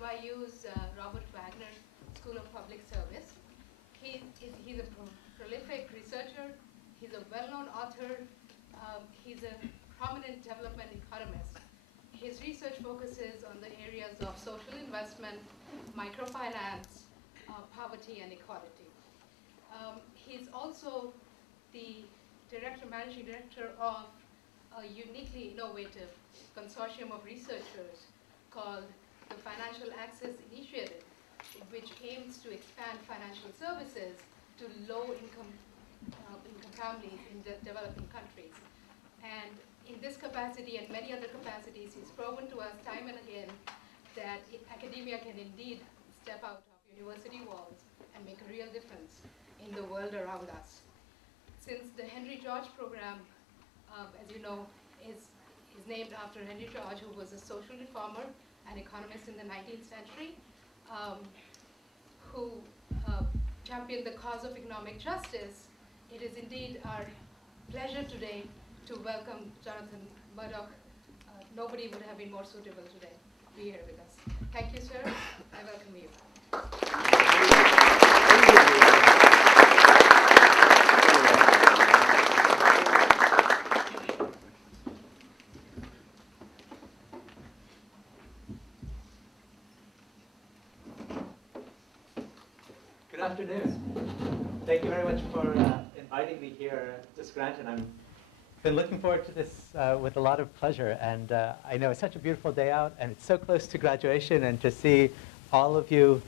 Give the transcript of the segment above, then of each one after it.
NYU's Robert Wagner School of Public Service. He's a prolific researcher. He's a well-known author. He's a prominent development economist. His research focuses on the areas of social investment, microfinance, poverty, and equality. He's also the managing director of a uniquely innovative consortium of researchers called the Financial Access Initiative, which aims to expand financial services to low-income families in the developing countries. And in this capacity and many other capacities, he's proven to us time and again that academia can indeed step out of university walls and make a real difference in the world around us. Since the Henry George program, as you know, is named after Henry George, who was a social reformer and economist in the 19th century, who championed the cause of economic justice, it is indeed our pleasure today to welcome Jonathan Morduch. Nobody would have been more suitable today to be here with us. Thank you, sir. I welcome you. Good afternoon. Thank you very much for inviting me here to Scranton. I've been looking forward to this with a lot of pleasure, and I know it's such a beautiful day out, and it's so close to graduation, and to see all of you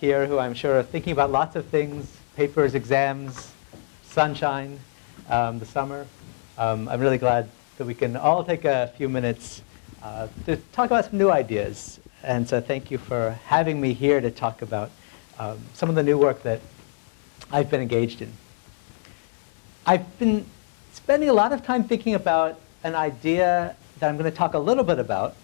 here who I'm sure are thinking about lots of things, papers, exams, sunshine, the summer. I'm really glad that we can all take a few minutes to talk about some new ideas, and so thank you for having me here to talk about some of the new work that I've been engaged in. I've been spending a lot of time thinking about an idea that I'm going to talk a little bit about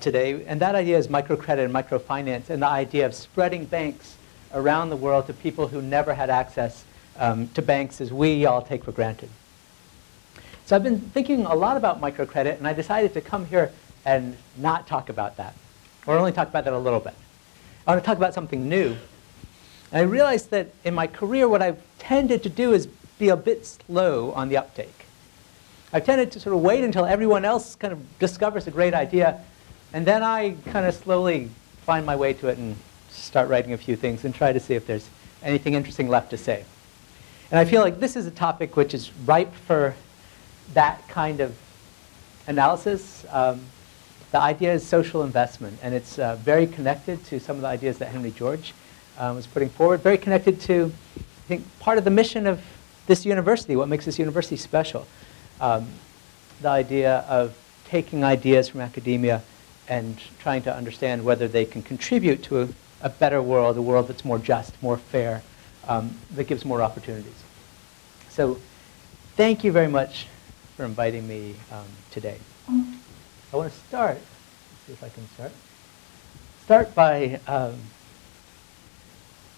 today, and that idea is microcredit and microfinance, and the idea of spreading banks around the world to people who never had access to banks as we all take for granted. So I've been thinking a lot about microcredit, and I decided to come here and not talk about that, or only talk about that a little bit. I want to talk about something new. And I realized that in my career, what I've tended to do is be a bit slow on the uptake. I've tended to sort of wait until everyone else kind of discovers a great idea, and then I kind of slowly find my way to it and start writing a few things and try to see if there's anything interesting left to say. And I feel like this is a topic which is ripe for that kind of analysis. The idea is social investment, and it's very connected to some of the ideas that Henry George was putting forward, very connected to, I think, part of the mission of this university, what makes this university special. The idea of taking ideas from academia and trying to understand whether they can contribute to a better world, a world that's more just, more fair, that gives more opportunities. So thank you very much for inviting me today. I want to start, let's see if I can start by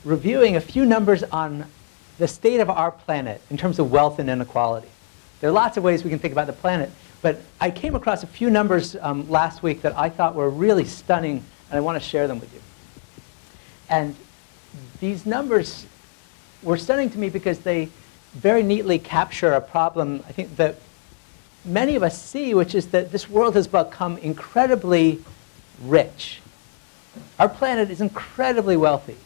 reviewing a few numbers on the state of our planet in terms of wealth and inequality. There are lots of ways we can think about the planet, but I came across a few numbers last week that I thought were really stunning, and I want to share them with you. And these numbers were stunning to me because they very neatly capture a problem, I think, that many of us see, which is that this world has become incredibly rich. Our planet is incredibly wealthy,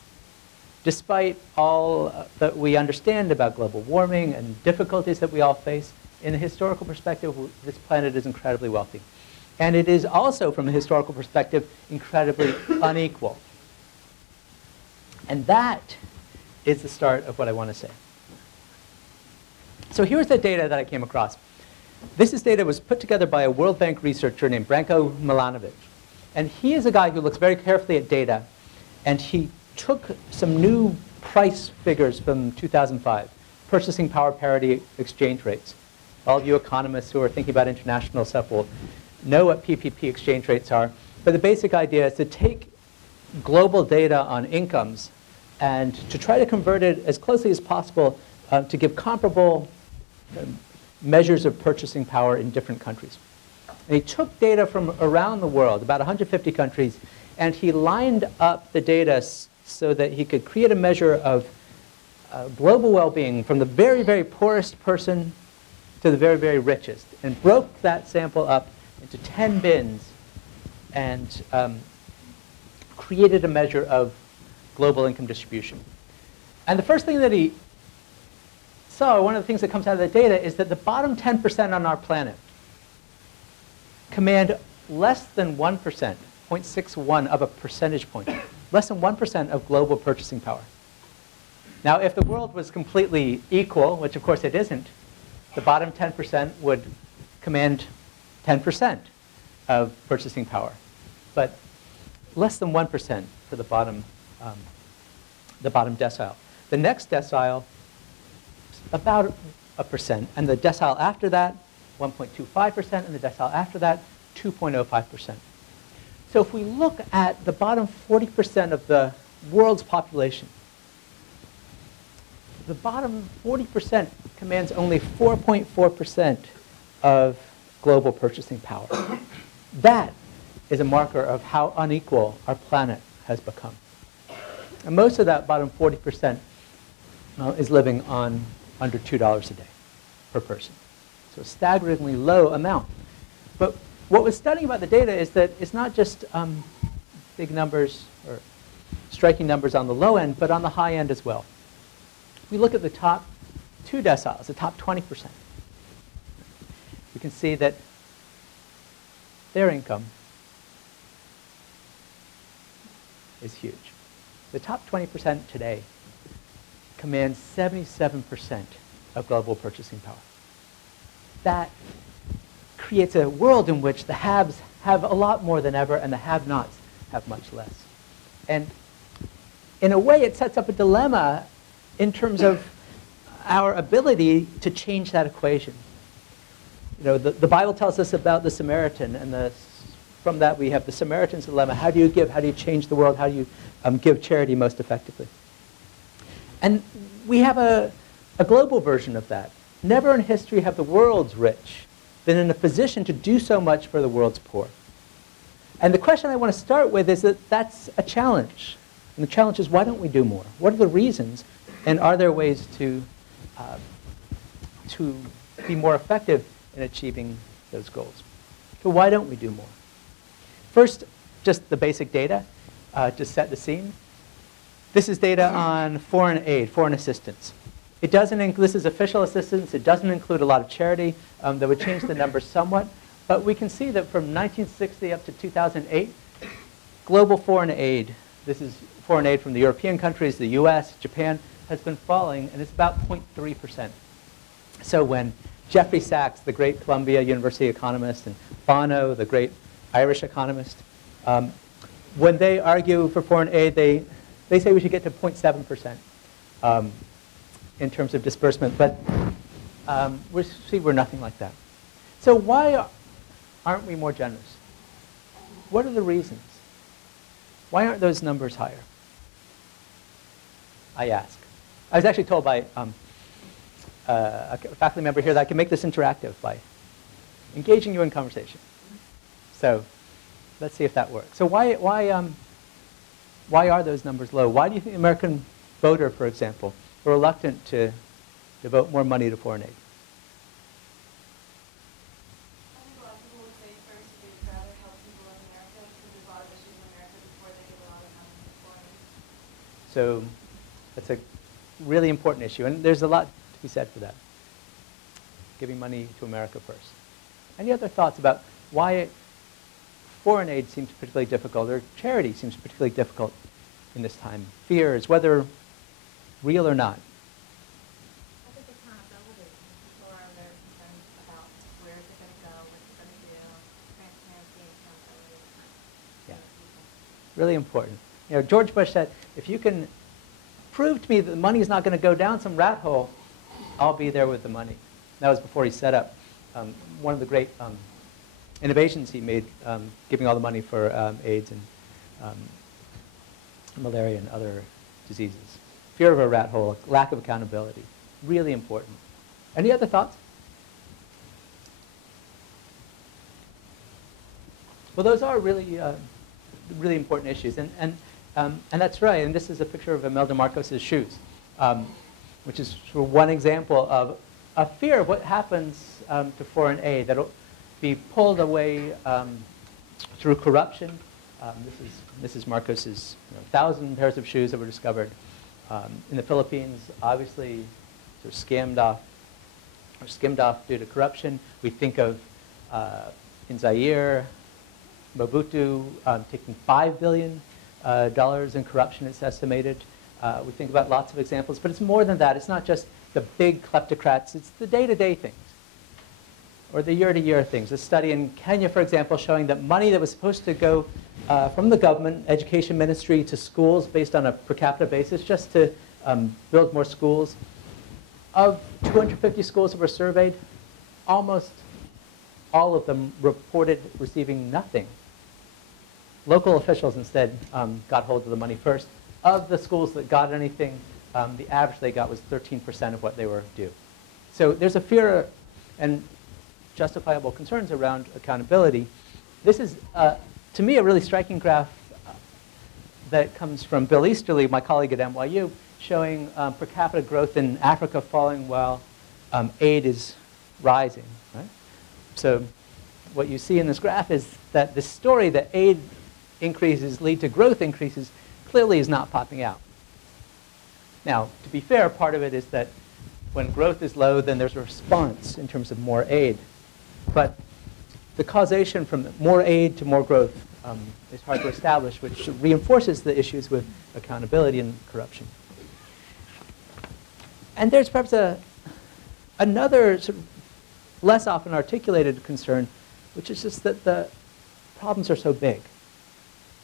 despite all that we understand about global warming and difficulties that we all face. In a historical perspective, this planet is incredibly wealthy. And it is also, from a historical perspective, incredibly unequal. And that is the start of what I want to say. So here's the data that I came across. This is data that was put together by a World Bank researcher named Branko Milanovic. And he is a guy who looks very carefully at data. And he took some new price figures from 2005, purchasing power parity exchange rates. All of you economists who are thinking about international stuff will know what PPP exchange rates are. But the basic idea is to take global data on incomes and to try to convert it as closely as possible to give comparable measures of purchasing power in different countries. And he took data from around the world, about 150 countries, and he lined up the data so that he could create a measure of global well-being from the very, very poorest person to the very, very richest, and broke that sample up into 10 bins and created a measure of global income distribution. And the first thing that he saw, one of the things that comes out of the data, is that the bottom 10% on our planet command less than 1%, 0.61 of a percentage point, less than 1% of global purchasing power. Now, if the world was completely equal, which of course it isn't, the bottom 10% would command 10% of purchasing power, but less than 1% for the bottom decile. The next decile, about 1%, and the decile after that, 1.25%, and the decile after that, 2.05%. So if we look at the bottom 40% of the world's population, the bottom 40% commands only 4.4% of global purchasing power. That is a marker of how unequal our planet has become. And most of that bottom 40% is living on under $2 a day per person. So a staggeringly low amount. But what was stunning about the data is that it's not just big numbers or striking numbers on the low end, but on the high end as well. We look at the top 2 deciles, the top 20%. We can see that their income is huge. The top 20% today commands 77% of global purchasing power. That creates a world in which the haves have a lot more than ever and the have-nots have much less. And in a way, it sets up a dilemma in terms of our ability to change that equation. You know, the Bible tells us about the Samaritan, and from that we have the Samaritan's dilemma. How do you give? How do you change the world? How do you give charity most effectively? And we have a global version of that. Never in history have the world's rich been in a position to do so much for the world's poor. And the question I want to start with is that that's a challenge. And the challenge is, why don't we do more? What are the reasons? And are there ways to be more effective in achieving those goals? So why don't we do more? First, just the basic data to set the scene. This is data on foreign aid, foreign assistance. It doesn't this is official assistance. It doesn't include a lot of charity. That would change the numbers somewhat. But we can see that from 1960 up to 2008, global foreign aid, this is foreign aid from the European countries, the US, Japan, has been falling, and it's about 0.3%. So when Jeffrey Sachs, the great Columbia University economist, and Bono, the great Irish economist, when they argue for foreign aid, they say we should get to 0.7% in terms of disbursement, but we're nothing like that. So why aren't we more generous? What are the reasons? Why aren't those numbers higher? I ask. I was actually told by a faculty member here that I can make this interactive by engaging you in conversation. So let's see if that works. So why are those numbers low? Why do you think the American voter, for example, are reluctant to devote more money to foreign aid? I think a lot of people would say first they'd rather help people in America because there's a lot of issues in America before they give a lot of money to foreign aid. So that's a really important issue, and there's a lot to be said for that. Giving money to America first. Any other thoughts about why foreign aid seems particularly difficult, or charity seems particularly difficult in this time? Fears, whether real or not. I think accountability. People are very concerned about where is it going to go, what's it going to do, transparency and accountability. Yeah. Really important. You know, George Bush said, if you can prove to me that the money is not going to go down some rat hole, I'll be there with the money. That was before he set up one of the great innovations he made, giving all the money for AIDS and malaria and other diseases. Fear of a rat hole, lack of accountability, really important. Any other thoughts? Well, those are really really important issues. And that's right. And this is a picture of Imelda Marcos's shoes, which is sort of one example of a fear of what happens to foreign aid, that will be pulled away through corruption. This is Mrs. Marcos's 1,000 pairs of shoes that were discovered in the Philippines, obviously sort of skimmed off due to corruption. We think of in Zaire, Mobutu taking $5 billion in corruption, it's estimated. We think about lots of examples, but it's more than that. It's not just the big kleptocrats, it's the day-to-day things, or the year-to-year things. A study in Kenya, for example, showing that money that was supposed to go from the government, education ministry, to schools based on a per capita basis, just to build more schools. Of 250 schools that were surveyed, almost all of them reported receiving nothing. Local officials instead got hold of the money first. Of the schools that got anything, the average they got was 13% of what they were due. So there's a fear and justifiable concerns around accountability. This is, to me, a really striking graph that comes from Bill Easterly, my colleague at NYU, showing per capita growth in Africa falling while aid is rising. Right? So what you see in this graph is that the story that aid increases lead to growth increases clearly is not popping out. Now, to be fair, part of it is that when growth is low, then there's a response in terms of more aid. But the causation from more aid to more growth is hard to establish, which reinforces the issues with accountability and corruption. And there's perhaps another sort of less often articulated concern, which is just that the problems are so big.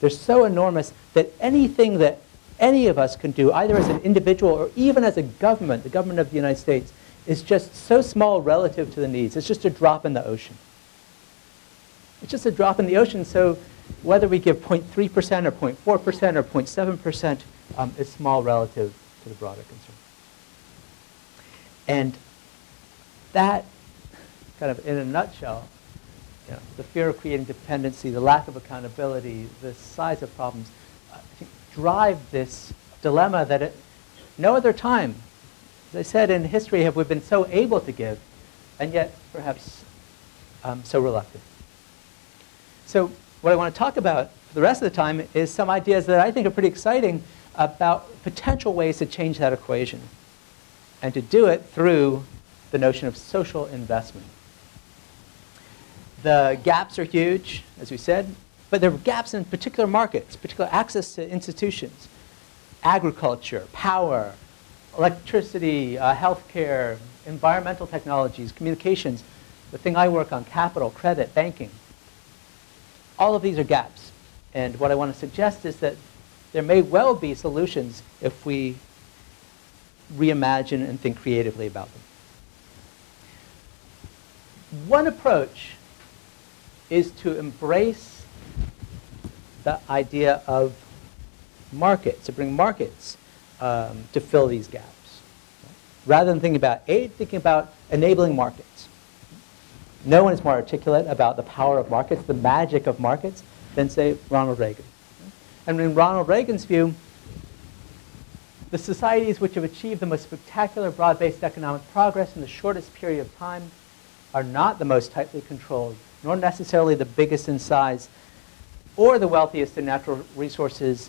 They're so enormous that anything that any of us can do, either as an individual or even as a government, the government of the United States, is just so small relative to the needs. It's just a drop in the ocean. It's just a drop in the ocean, so whether we give 0.3% or 0.4% or 0.7% is small relative to the broader concern. And that, kind of in a nutshell, the fear of creating dependency, the lack of accountability, the size of problems, I think drive this dilemma that at no other time, as I said, in history have we been so able to give, and yet perhaps so reluctant. So what I want to talk about for the rest of the time is some ideas that I think are pretty exciting about potential ways to change that equation, and to do it through the notion of social investment. The gaps are huge, as we said, but there are gaps in particular markets, particular access to institutions, agriculture, power, electricity, healthcare, environmental technologies, communications, the thing I work on, capital, credit, banking. All of these are gaps. And what I want to suggest is that there may well be solutions if we reimagine and think creatively about them. One approach is to embrace the idea of markets, to bring markets to fill these gaps. Rather than thinking about aid, thinking about enabling markets. No one is more articulate about the power of markets, the magic of markets, than, say, Ronald Reagan. And in Ronald Reagan's view, the societies which have achieved the most spectacular broad-based economic progress in the shortest period of time are not the most tightly controlled, nor necessarily the biggest in size, or the wealthiest in natural resources.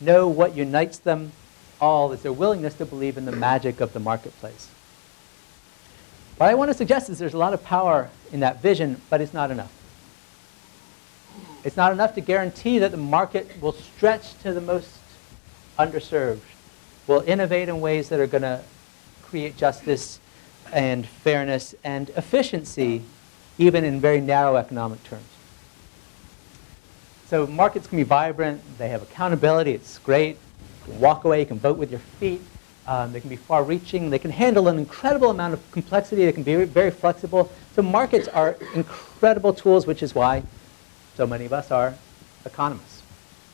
No, what unites them all is their willingness to believe in the magic of the marketplace. What I want to suggest is there's a lot of power in that vision, but it's not enough. It's not enough to guarantee that the market will stretch to the most underserved, will innovate in ways that are going to create justice and fairness and efficiency, even in very narrow economic terms. So markets can be vibrant, they have accountability, it's great. You can walk away, you can vote with your feet. They can be far-reaching. They can handle an incredible amount of complexity. They can be very flexible. So markets are incredible tools, which is why so many of us are economists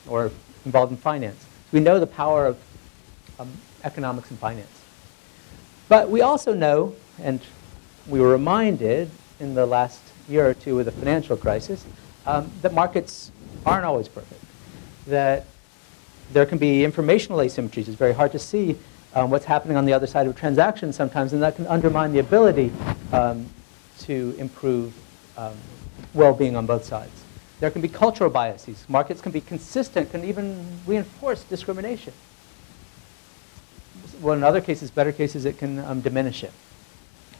or involved in finance. We know the power of economics and finance. But we also know, and we were reminded in the last year or two with the financial crisis, that markets aren't always perfect. that there can be informational asymmetries. It's very hard to see what's happening on the other side of a transaction sometimes, and that can undermine the ability to improve well-being on both sides. There can be cultural biases. Markets can be consistent, can even reinforce discrimination. Well, in other cases, better cases, it can diminish it.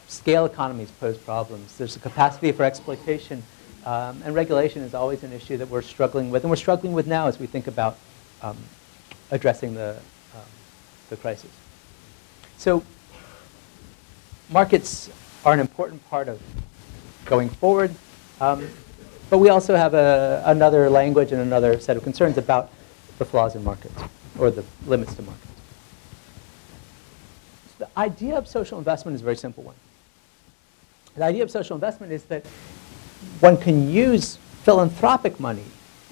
Scale economies pose problems. There's a capacity for exploitation, and regulation is always an issue that we're struggling with, and we're struggling with now as we think about addressing the crisis. So markets are an important part of going forward, but we also have another language and another set of concerns about the flaws in markets, or the limits to markets. So the idea of social investment is a very simple one. The idea of social investment is that one can use philanthropic money,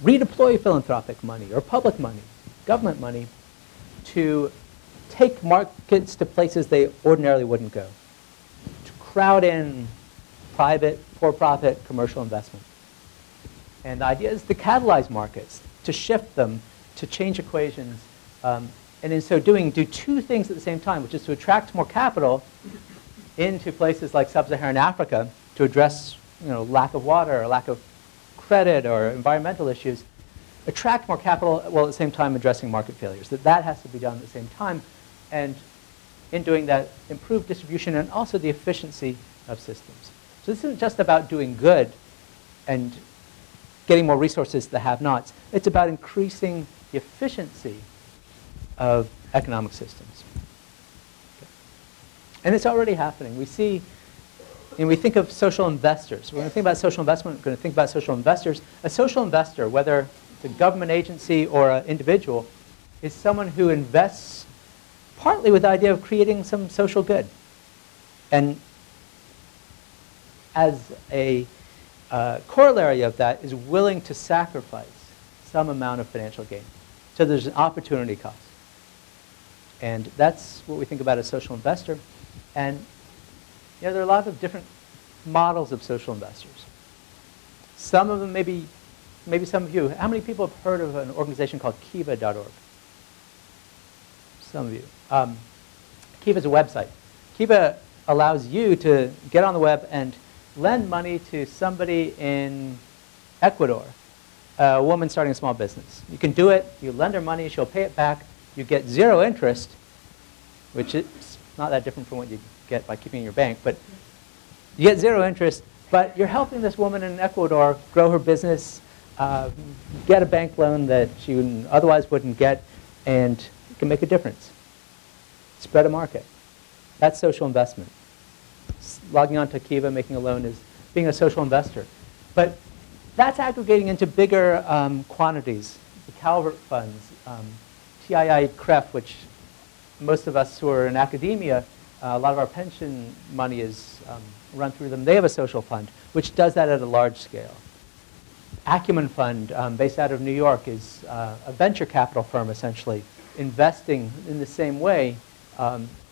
redeploy philanthropic money, or public money, government money, to take markets to places they ordinarily wouldn't go, to crowd in private, for-profit, commercial investment. And the idea is to catalyze markets, to shift them, to change equations, and in so doing, do two things at the same time, which is to attract more capital into places like sub-Saharan Africa to address lack of water, or lack of credit, or environmental issues, attract more capital while at the same time addressing market failures. That has to be done at the same time, and in doing that, improve distribution and also the efficiency of systems. So this isn't just about doing good and getting more resources to the have-nots. It's about increasing the efficiency of economic systems. Okay. And it's already happening. We see, and we think of social investors. When we think about social investment, we're going to think about social investors. A social investor, whether it's a government agency or an individual, is someone who invests partly with the idea of creating some social good. And as a corollary of that, is willing to sacrifice some amount of financial gain. So there's an opportunity cost. And that's what we think about as social investor. And there are a lot of different models of social investors. Some of them, maybe some of you. How many people have heard of an organization called Kiva.org? Some of you. Kiva is a website. Kiva allows you to get on the web and lend money to somebody in Ecuador, a woman starting a small business. You can do it. You lend her money. She'll pay it back. You get zero interest, which is not that different from what you get by keeping in your bank. But you get zero interest, but you're helping this woman in Ecuador grow her business, get a bank loan that she otherwise wouldn't get, and you can make a difference. Spread a market. That's social investment. Logging on to Kiva, making a loan, is being a social investor. But that's aggregating into bigger quantities. The Calvert funds, TII CREF, which most of us who are in academia, a lot of our pension money is run through them. They have a social fund, which does that at a large scale. Acumen Fund, based out of New York, is a venture capital firm, essentially, investing in the same way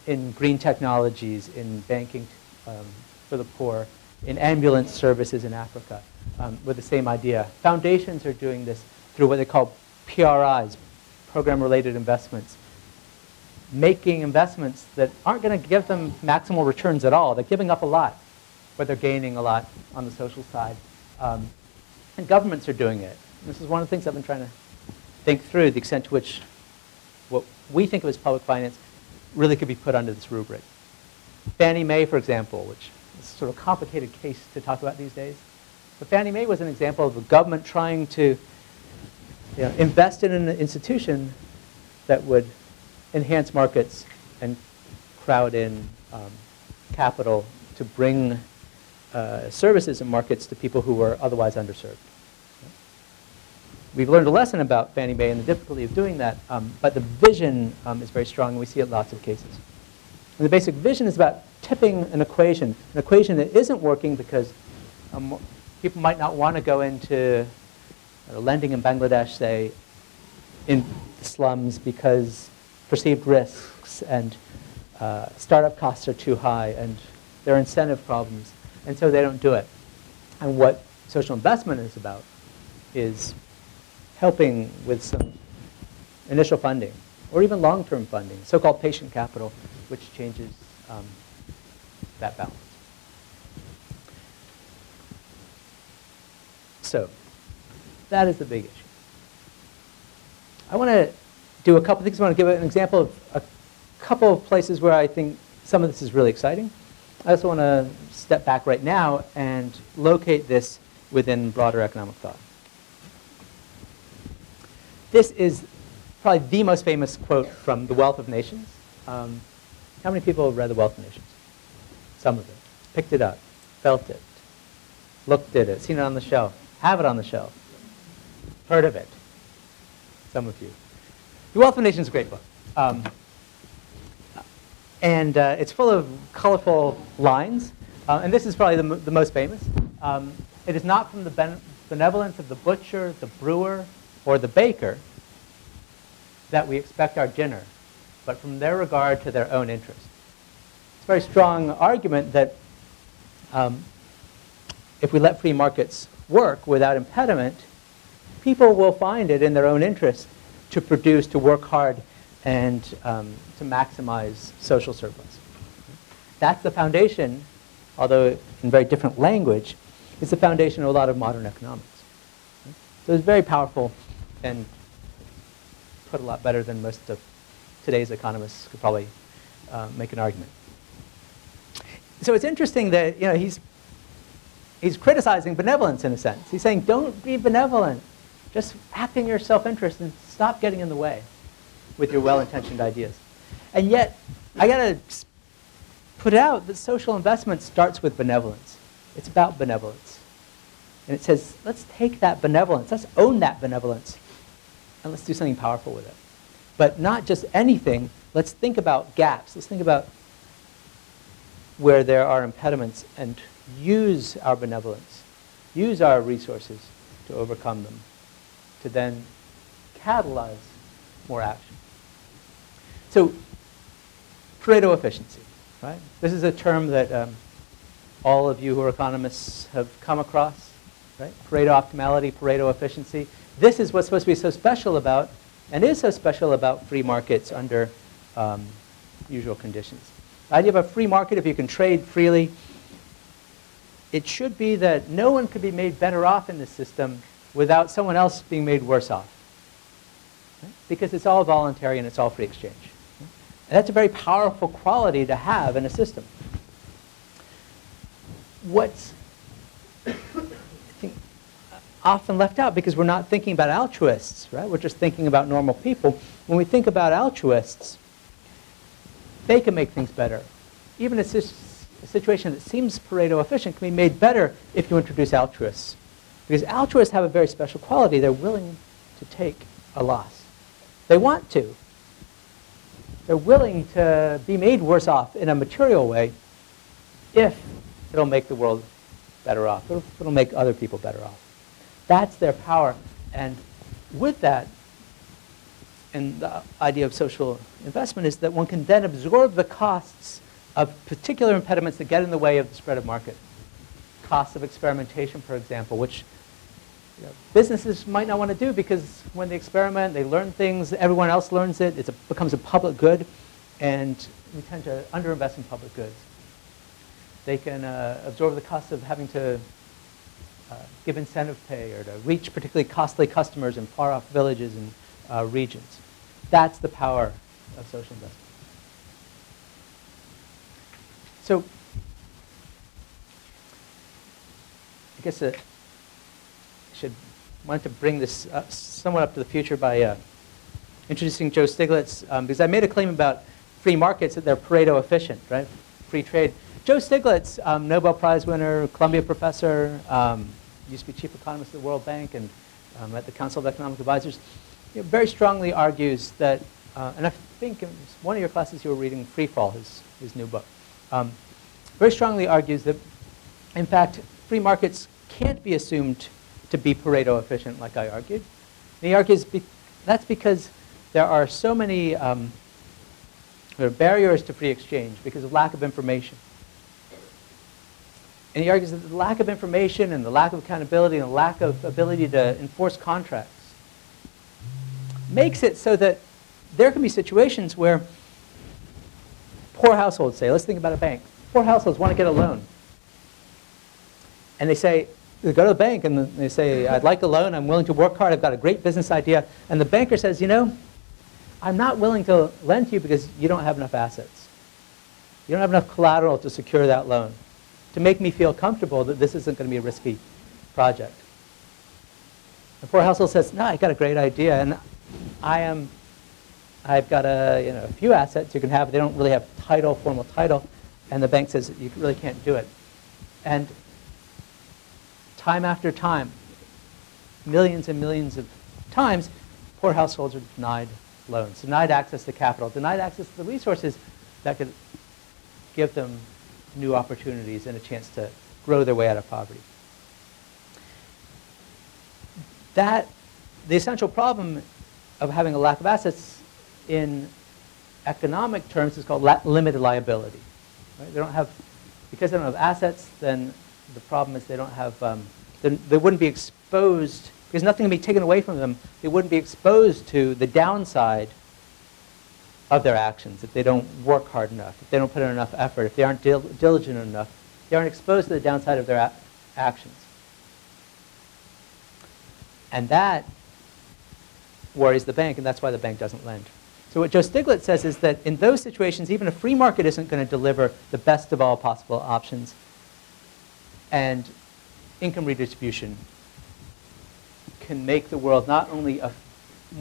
in green technologies, in banking for the poor, in ambulance services in Africa, with the same idea. Foundations are doing this through what they call PRIs, program-related investments, making investments that aren't going to give them maximal returns at all. They're giving up a lot, but they're gaining a lot on the social side. And governments are doing it. This is one of the things I've been trying to think through, the extent to which what we think of as public finance really could be put under this rubric. Fannie Mae, for example, which is sort of a complicated case to talk about these days. But Fannie Mae was an example of a government trying to invest in an institution that would enhance markets and crowd in capital to bring services and markets to people who were otherwise underserved. We've learned a lesson about Fannie Mae and the difficulty of doing that, but the vision is very strong, and we see it in lots of cases. And the basic vision is about tipping an equation that isn't working because people might not want to go into lending in Bangladesh, say, in the slums because perceived risks and startup costs are too high and there are incentive problems, and so they don't do it. And what social investment is about is helping with some initial funding, or even long-term funding, so-called patient capital, which changes that balance. So that is the big issue. I want to do a couple things. I want to give an example of a couple of places where I think some of this is really exciting. I also want to step back right now and locate this within broader economic thought. This is probably the most famous quote from The Wealth of Nations. How many people have read The Wealth of Nations? Some of them. Picked it up, felt it, looked at it, seen it on the shelf, have it on the shelf, heard of it. Some of you. The Wealth of Nations is a great book. And it's full of colorful lines. And this is probably the most famous. It is not from the benevolence of the butcher, the brewer, or the baker that we expect our dinner, but from their regard to their own interest. It's a very strong argument that if we let free markets work without impediment, people will find it in their own interest to produce, to work hard, and to maximize social surplus. That's the foundation, although in very different language, it's the foundation of a lot of modern economics. So it's very powerful and put a lot better than most of today's economists could probably make an argument. So it's interesting that he's criticizing benevolence in a sense. He's saying, don't be benevolent. Just act in your self-interest and stop getting in the way with your well-intentioned ideas. And yet, I got to put out that social investment starts with benevolence. It's about benevolence. And it says, let's take that benevolence, let's own that benevolence, and let's do something powerful with it. But not just anything, let's think about gaps. Let's think about where there are impediments and use our benevolence, use our resources to overcome them, to then catalyze more action. So, Pareto efficiency, right? This is a term that all of you who are economists have come across, right? Pareto optimality, Pareto efficiency. This is what's supposed to be so special about, and is so special about free markets under usual conditions. The idea of a free market, if you can trade freely, it should be that no one could be made better off in this system without someone else being made worse off. Right? Because it's all voluntary and it's all free exchange. And that's a very powerful quality to have in a system. What's I think, often left out, because we're not thinking about altruists, right? We're just thinking about normal people. When we think about altruists, they can make things better. Even a situation that seems Pareto efficient can be made better if you introduce altruists. Because altruists have a very special quality. They're willing to take a loss. They want to. They're willing to be made worse off in a material way if it'll make the world better off. It'll make other people better off. That's their power. And with that, and the idea of social investment is that one can then absorb the costs of particular impediments that get in the way of the spread of market. Costs of experimentation, for example, which businesses might not want to do because when they experiment, they learn things, everyone else learns it, it becomes a public good, and we tend to underinvest in public goods. They can absorb the cost of having to give incentive pay or to reach particularly costly customers in far-off villages and regions. That's the power of social investment. So, I guess I wanted to bring this somewhat up to the future by introducing Joe Stiglitz, because I made a claim about free markets that they're Pareto efficient, right? Free trade. Joe Stiglitz, Nobel Prize winner, Columbia professor, used to be chief economist at the World Bank and at the Council of Economic Advisors, very strongly argues that, and I think in one of your classes you were reading Free Fall, his new book, very strongly argues that, in fact, free markets can't be assumed to be Pareto efficient, like I argued. And he argues that's because there are so many there are barriers to free exchange because of lack of information. And he argues that the lack of information and the lack of accountability and the lack of ability to enforce contracts makes it so that there can be situations where poor households say, let's think about a bank. Poor households want to get a loan. And they say, they go to the bank and they say, I'd like a loan, I'm willing to work hard, I've got a great business idea. And the banker says, you know, I'm not willing to lend to you because you don't have enough assets. You don't have enough collateral to secure that loan to make me feel comfortable that this isn't going to be a risky project. The poor household says, no, I've got a great idea, and I've got a few assets you can have. They don't really have formal title, and the bank says you really can't do it. And time after time, millions and millions of times, poor households are denied loans, denied access to capital, denied access to the resources that could give them new opportunities and a chance to grow their way out of poverty. The essential problem of having a lack of assets in economic terms is called limited liability. Right? Because they don't have assets, then the problem is they don't have, they wouldn't be exposed, because nothing can be taken away from them, they wouldn't be exposed to the downside of their actions if they don't work hard enough, if they don't put in enough effort, if they aren't diligent enough, they aren't exposed to the downside of their actions. And that worries the bank, and that's why the bank doesn't lend. So what Joe Stiglitz says is that in those situations, even a free market isn't going to deliver the best of all possible options, and income redistribution can make the world not only a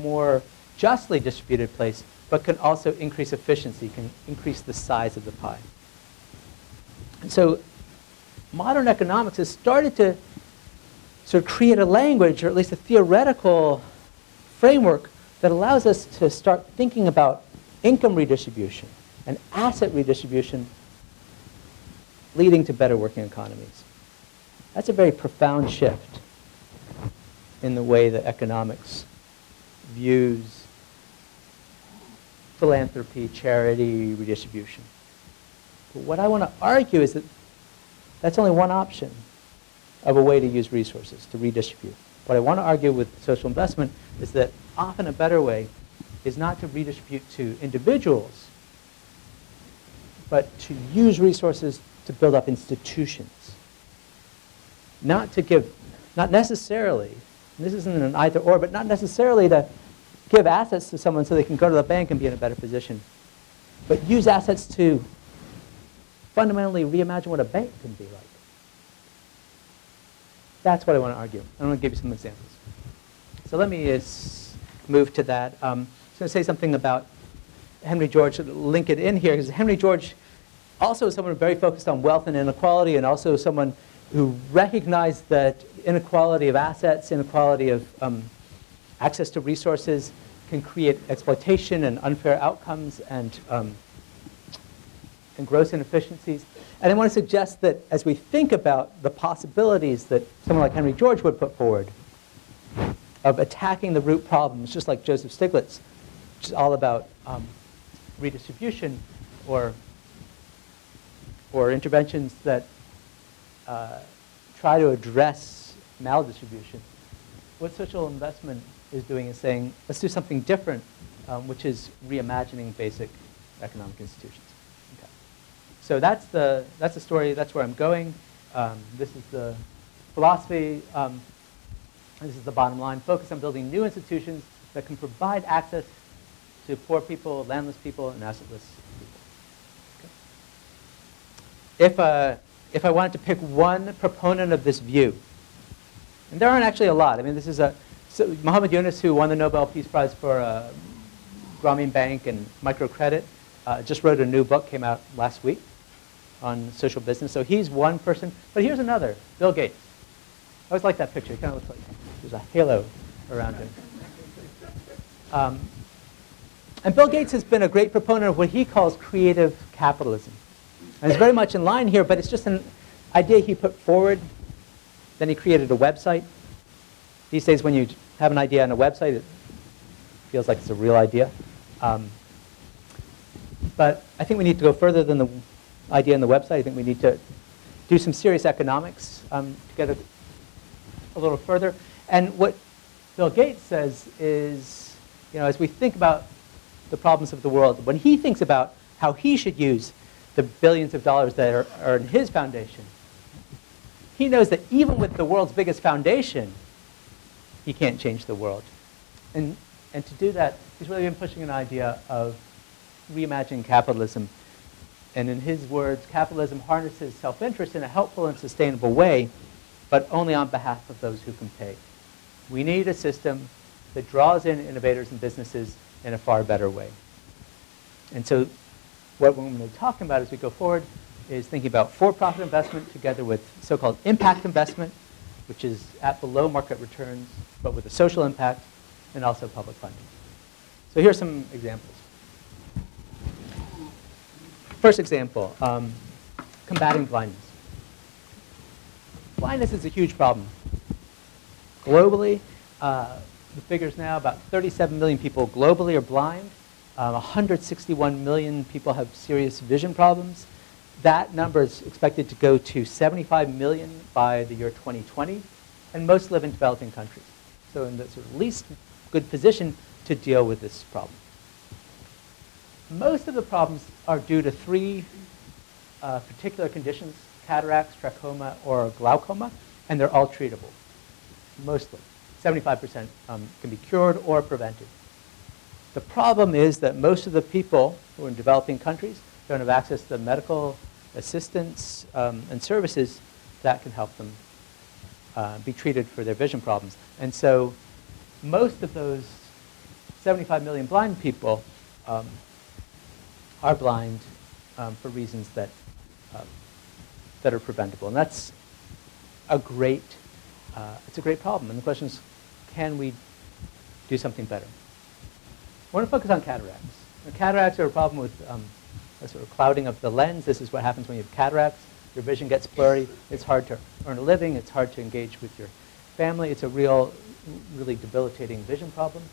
more justly distributed place, but can also increase efficiency, can increase the size of the pie. And so modern economics has started to sort of create a language, or at least a theoretical framework, that allows us to start thinking about income redistribution and asset redistribution leading to better working economies. That's a very profound shift in the way that economics views philanthropy, charity, redistribution. But what I want to argue is that that's only one option of a way to use resources, to redistribute. What I want to argue with social investment is that often a better way is not to redistribute to individuals, but to use resources to build up institutions. Not necessarily, and this isn't an either or, but not necessarily to give assets to someone so they can go to the bank and be in a better position, but use assets to fundamentally reimagine what a bank can be like. That's what I want to argue. I want to give you some examples. So let me move to that. I'm going to say something about Henry George, link it in here, because Henry George also is someone very focused on wealth and inequality, and also someone who recognized that inequality of assets, inequality of access to resources can create exploitation and unfair outcomes and gross inefficiencies. And I want to suggest that as we think about the possibilities that someone like Henry George would put forward of attacking the root problems, just like Joseph Stiglitz, which is all about redistribution or interventions that try to address maldistribution, what social investment is doing is saying, let's do something different, which is reimagining basic economic institutions. Okay. So that's the story. That's where I'm going. This is the philosophy. This is the bottom line. Focus on building new institutions that can provide access to poor people, landless people, and assetless people. Okay. If I wanted to pick one proponent of this view, and there aren't actually a lot. I mean, this is Muhammad Yunus, who won the Nobel Peace Prize for Grameen Bank and microcredit, just wrote a new book, came out last week, on social business. So he's one person. But here's another, Bill Gates. I always like that picture. It kind of looks like there's a halo around him. And Bill Gates has been a great proponent of what he calls creative capitalism. And it's very much in line here, but it's just an idea he put forward. Then he created a website. These days, when you have an idea on a website, it feels like it's a real idea. But I think we need to go further than the idea on the website. I think we need to do some serious economics to get a little further. And what Bill Gates says is as we think about the problems of the world, when he thinks about how he should use the billions of dollars that are in his foundation, he knows that even with the world's biggest foundation, he can't change the world. And to do that, he's really been pushing an idea of reimagining capitalism. And in his words, capitalism harnesses self-interest in a helpful and sustainable way, but only on behalf of those who can pay. We need a system that draws in innovators and businesses in a far better way. And so what we're going to be talking about as we go forward is thinking about for-profit investment together with so-called impact investment, which is at below market returns, but with a social impact, and also public funding. So here's some examples. First example, combating blindness. Blindness is a huge problem. Globally, the figures now, about 37 million people globally are blind. 161 million people have serious vision problems. That number is expected to go to 75 million by the year 2020, and most live in developing countries. So in the sort of least good position to deal with this problem. Most of the problems are due to three particular conditions: cataracts, trachoma, or glaucoma, and they're all treatable, mostly. 75% can be cured or prevented. The problem is that most of the people who are in developing countries don't have access to medical assistance and services that can help them be treated for their vision problems. And so most of those 75 million blind people are blind for reasons that are preventable. And that's a great problem. And the question is, can we do something better? I want to focus on cataracts. Now, cataracts are a problem with a sort of clouding of the lens. This is what happens when you have cataracts. Your vision gets blurry. It's hard to earn a living. It's hard to engage with your family. It's a really debilitating vision problem.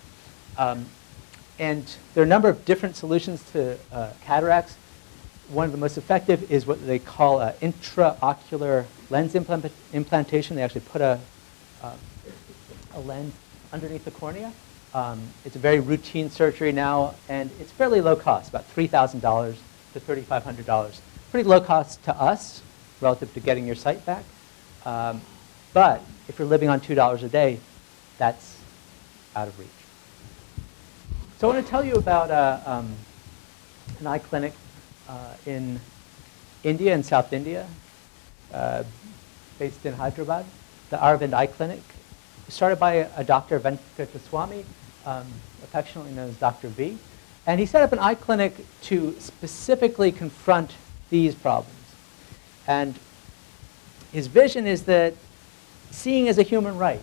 And there are a number of different solutions to cataracts. One of the most effective is what they call intraocular lens implantation. They actually put a lens underneath the cornea. It's a very routine surgery now, and it's fairly low cost, about $3,000 to $3,500. Pretty low cost to us relative to getting your sight back. But if you're living on $2 a day, that's out of reach. So I want to tell you about an eye clinic in India, in South India, based in Hyderabad, the Arvind Eye Clinic, started by a Dr. Venkataswamy, affectionately known as Dr. V. And he set up an eye clinic to specifically confront these problems. And his vision is that seeing is a human right.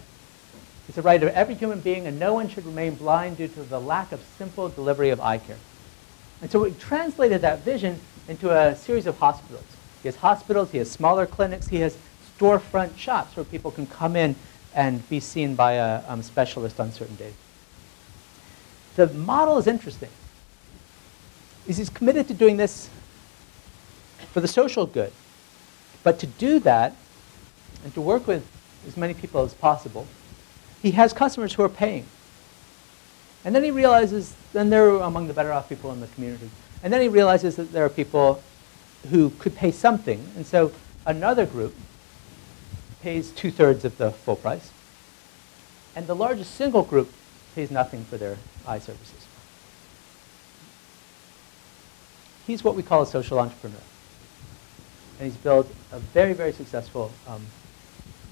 It's a right of every human being, and no one should remain blind due to the lack of simple delivery of eye care. And so we translated that vision into a series of hospitals. He has hospitals, he has smaller clinics, he has storefront shops where people can come in and be seen by a specialist on certain days. The model is interesting. He's committed to doing this for the social good. But to do that, and to work with as many people as possible, he has customers who are paying. And then he realizes, then they're among the better off people in the community. And then he realizes that there are people who could pay something. And so another group pays 2/3 of the full price. And the largest single group pays nothing for their eye services. He's what we call a social entrepreneur. And he's built a very, very successful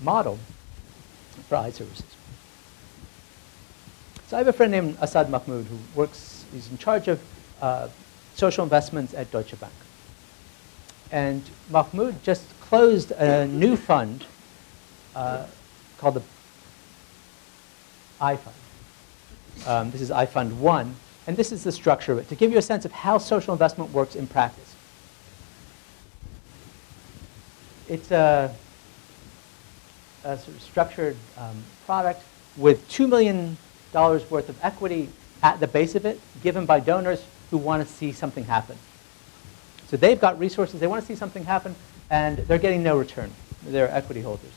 model for eye services. So I have a friend named Asad Mahmoud who works, he's in charge of social investments at Deutsche Bank. And Mahmoud just closed a new fund called the iFund. This is iFund 1, and this is the structure of it, to give you a sense of how social investment works in practice. It's a sort of structured product with $2 million worth of equity at the base of it, given by donors who want to see something happen. So they've got resources, they want to see something happen, and they're getting no return. They're equity holders.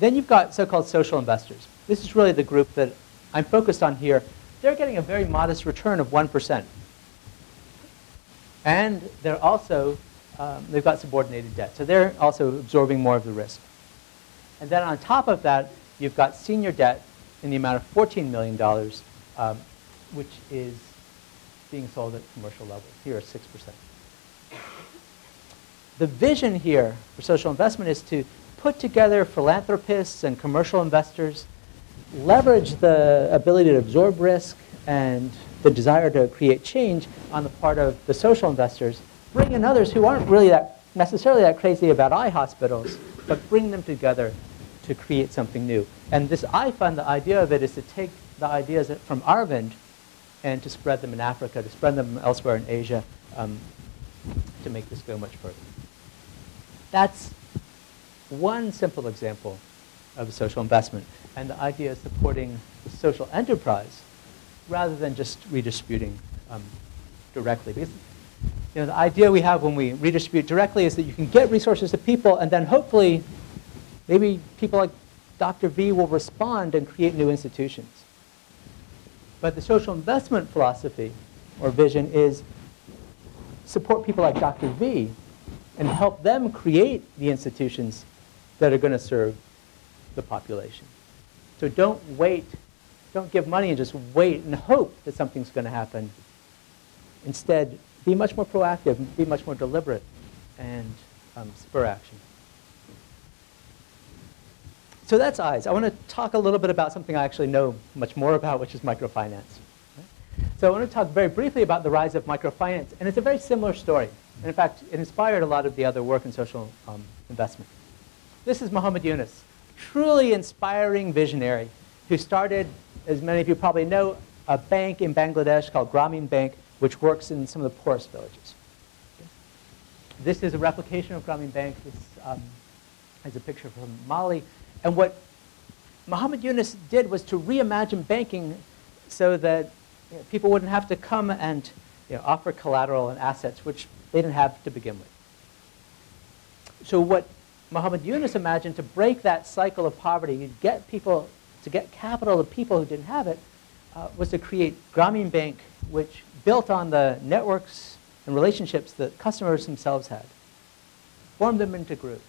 Then you've got so-called social investors. This is really the group that I'm focused on here. they're getting a very modest return of 1%. And they're also, they've got subordinated debt. So they're also absorbing more of the risk. And then on top of that, you've got senior debt in the amount of $14 million, which is being sold at commercial levels. Here is 6%. The vision here for social investment is to put together philanthropists and commercial investors, leverage the ability to absorb risk and the desire to create change on the part of the social investors, bring in others who aren't really necessarily that crazy about eye hospitals, but bring them together to create something new. And this eye fund, the idea of it is to take the ideas from Arvind and to spread them in Africa, to spread them elsewhere in Asia, to make this go much further. That's one simple example of a social investment. And the idea is supporting the social enterprise rather than just redistributing directly. Because the idea we have when we redistribute directly is that you can get resources to people, and then hopefully maybe people like Dr. V will respond and create new institutions. But the social investment philosophy or vision is support people like Dr. V and help them create the institutions that are going to serve the population. So don't wait, don't give money and just wait and hope that something's going to happen. Instead, be much more proactive, be much more deliberate, and spur action. So that's eyes. I want to talk a little bit about something I actually know much more about, which is microfinance. So I want to talk very briefly about the rise of microfinance. And it's a very similar story. And in fact, it inspired a lot of the other work in social investment. This is Muhammad Yunus, truly inspiring visionary who started, as many of you probably know, a bank in Bangladesh called Grameen Bank, which works in some of the poorest villages. Okay. This is a replication of Grameen Bank. This is a picture from Mali. And what Muhammad Yunus did was to reimagine banking so that people wouldn't have to come and offer collateral and assets, which they didn't have to begin with. So what Muhammad Yunus imagined to break that cycle of poverty, to get capital to people who didn't have it, was to create Grameen Bank, which built on the networks and relationships that customers themselves had, form them into groups,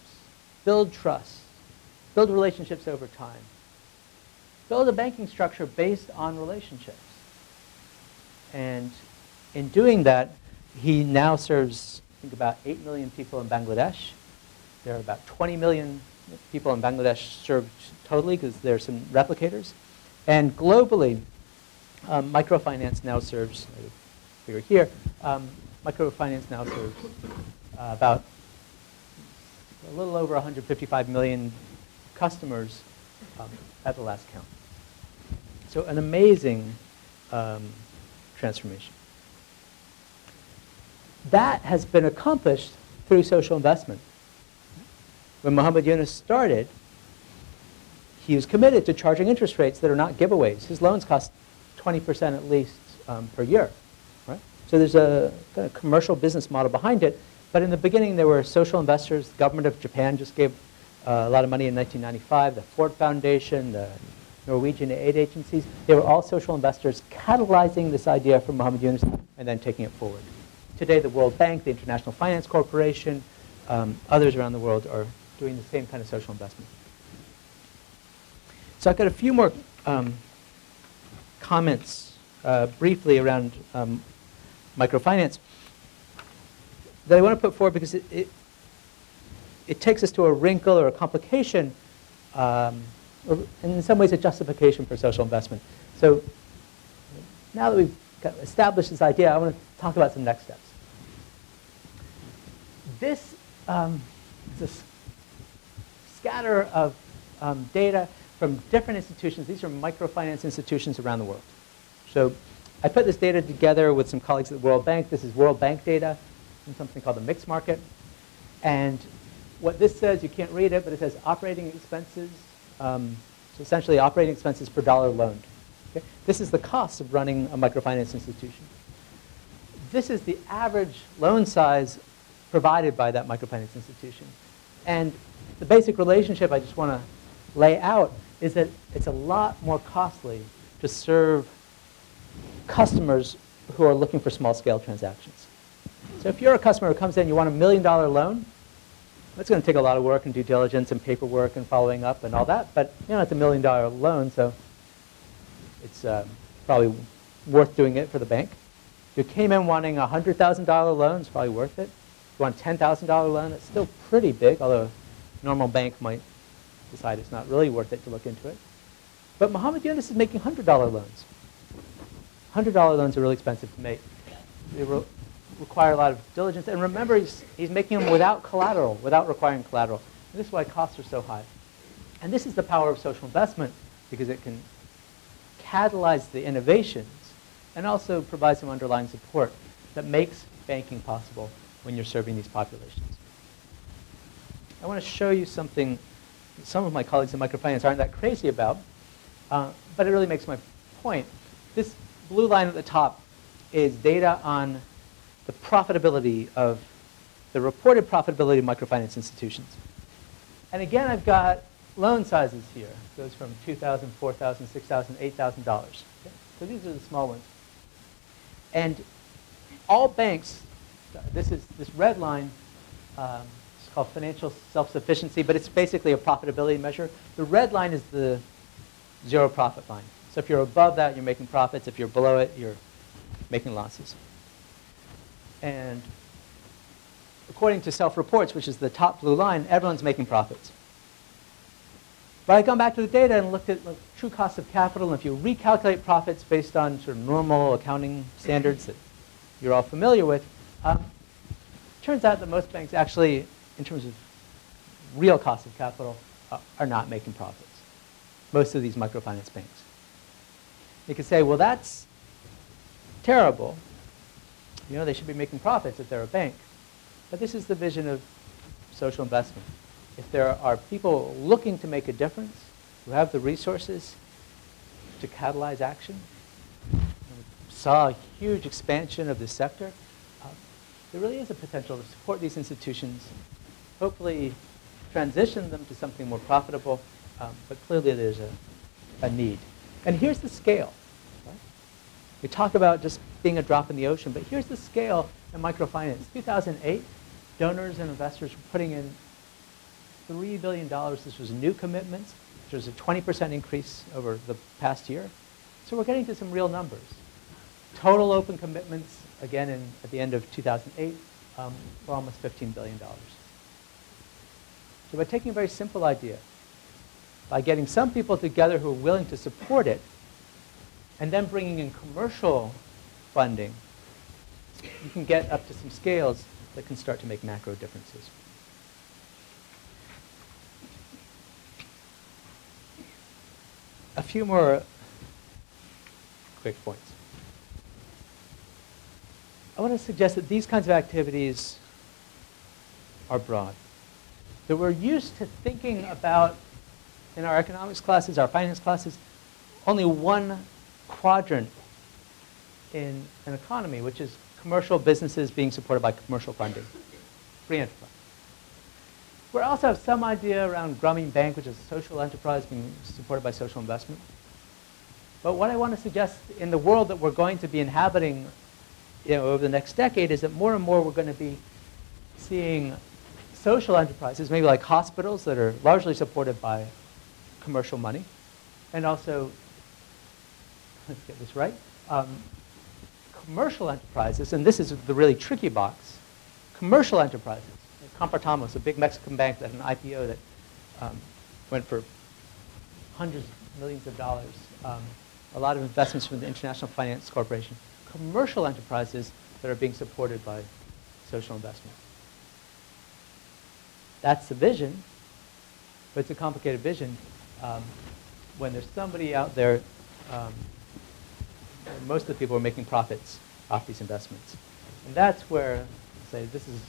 build trust, build relationships over time, build a banking structure based on relationships. And in doing that, he now serves, I think, about 8 million people in Bangladesh. There are about 20 million people in Bangladesh served totally, because there are some replicators. And globally, microfinance now serves, figure here, microfinance now serves about a little over 155 million customers at the last count. So an amazing transformation. That has been accomplished through social investment. When Muhammad Yunus started, he was committed to charging interest rates that are not giveaways. His loans cost 20% at least per year. Right? So there's a kind of commercial business model behind it. But in the beginning, there were social investors. The government of Japan just gave a lot of money in 1995. The Ford Foundation, the Norwegian aid agencies, they were all social investors catalyzing this idea from Muhammad Yunus and then taking it forward. Today, the World Bank, the International Finance Corporation, others around the world are doing the same kind of social investment. So I've got a few more comments briefly around microfinance that I want to put forward because it takes us to a wrinkle or a complication, or in some ways a justification for social investment. So now that we've established this idea, I want to talk about some next steps. This is a scatter of data from different institutions. These are microfinance institutions around the world. So I put this data together with some colleagues at the World Bank. This is World Bank data in something called the mixed market. And what this says, you can't read it, but it says operating expenses. So essentially operating expenses per dollar loaned. Okay? This is the cost of running a microfinance institution. This is the average loan size provided by that microfinance institution. And the basic relationship I just want to lay out is that it's a lot more costly to serve customers who are looking for small-scale transactions. So if you're a customer who comes in, you want $1 million loan, that's going to take a lot of work and due diligence and paperwork and following up and all that. But it's $1 million loan, so it's probably worth doing it for the bank. If you came in wanting a $100,000 loan, it's probably worth it. If you want a $10,000 loan, it's still pretty big, although a normal bank might decide it's not really worth it to look into it. But Mohammed Yunus is making $100 loans. $100 loans are really expensive to make. They require a lot of diligence. And remember, he's making them without collateral, without requiring collateral. And this is why costs are so high. And this is the power of social investment, because it can catalyze the innovations and also provide some underlying support that makes banking possible when you're serving these populations. I want to show you something some of my colleagues in microfinance aren't that crazy about, but it really makes my point. This blue line at the top is data on the profitability of the reported profitability of microfinance institutions. And again, I've got loan sizes here. It goes from $2,000, $4,000, $6,000, $8,000. Okay? So these are the small ones. And all banks, this red line, it's called financial self-sufficiency, but it's basically a profitability measure. The red line is the zero profit line. So if you're above that, you're making profits. If you're below it, you're making losses. And according to self-reports, which is the top blue line, everyone's making profits. But I've gone back to the data and looked at true cost of capital. And if you recalculate profits based on sort of normal accounting standards that you're all familiar with, it turns out that most banks actually, in terms of real cost of capital, are not making profits. Most of these microfinance banks. You could say, well, that's terrible. You know, they should be making profits if they're a bank. But this is the vision of social investment. If there are people looking to make a difference, who have the resources to catalyze action, we saw a huge expansion of this sector, there really is a potential to support these institutions, hopefully transition them to something more profitable, but clearly there's a need. And here's the scale. Right? We talk about just being a drop in the ocean, but here's the scale in microfinance. 2008, donors and investors were putting in $3 billion. This was new commitments. There was a 20% increase over the past year. So we're getting to some real numbers. Total open commitments, again, at the end of 2008, were almost $15 billion. So by taking a very simple idea, by getting some people together who are willing to support it, and then bringing in commercial funding, you can get up to some scales that can start to make macro differences. A few more quick points. I want to suggest that these kinds of activities are broad. That we're used to thinking about, in our economics classes, our finance classes, only one quadrant in an economy, which is commercial businesses being supported by commercial funding, free enterprise. We also have some idea around Grameen Bank, which is a social enterprise being supported by social investment. But what I want to suggest in the world that we're going to be inhabiting over the next decade is that more and more we're going to be seeing social enterprises, maybe like hospitals that are largely supported by commercial money, and also, let's get this right, commercial enterprises, and this is the really tricky box, commercial enterprises. Compartamos, a big Mexican bank that had an IPO that went for hundreds of millions of dollars, a lot of investments from the International Finance Corporation. Commercial enterprises that are being supported by social investment. That's the vision, but it's a complicated vision when there's somebody out there, most of the people are making profits off these investments. And that's where, say, this is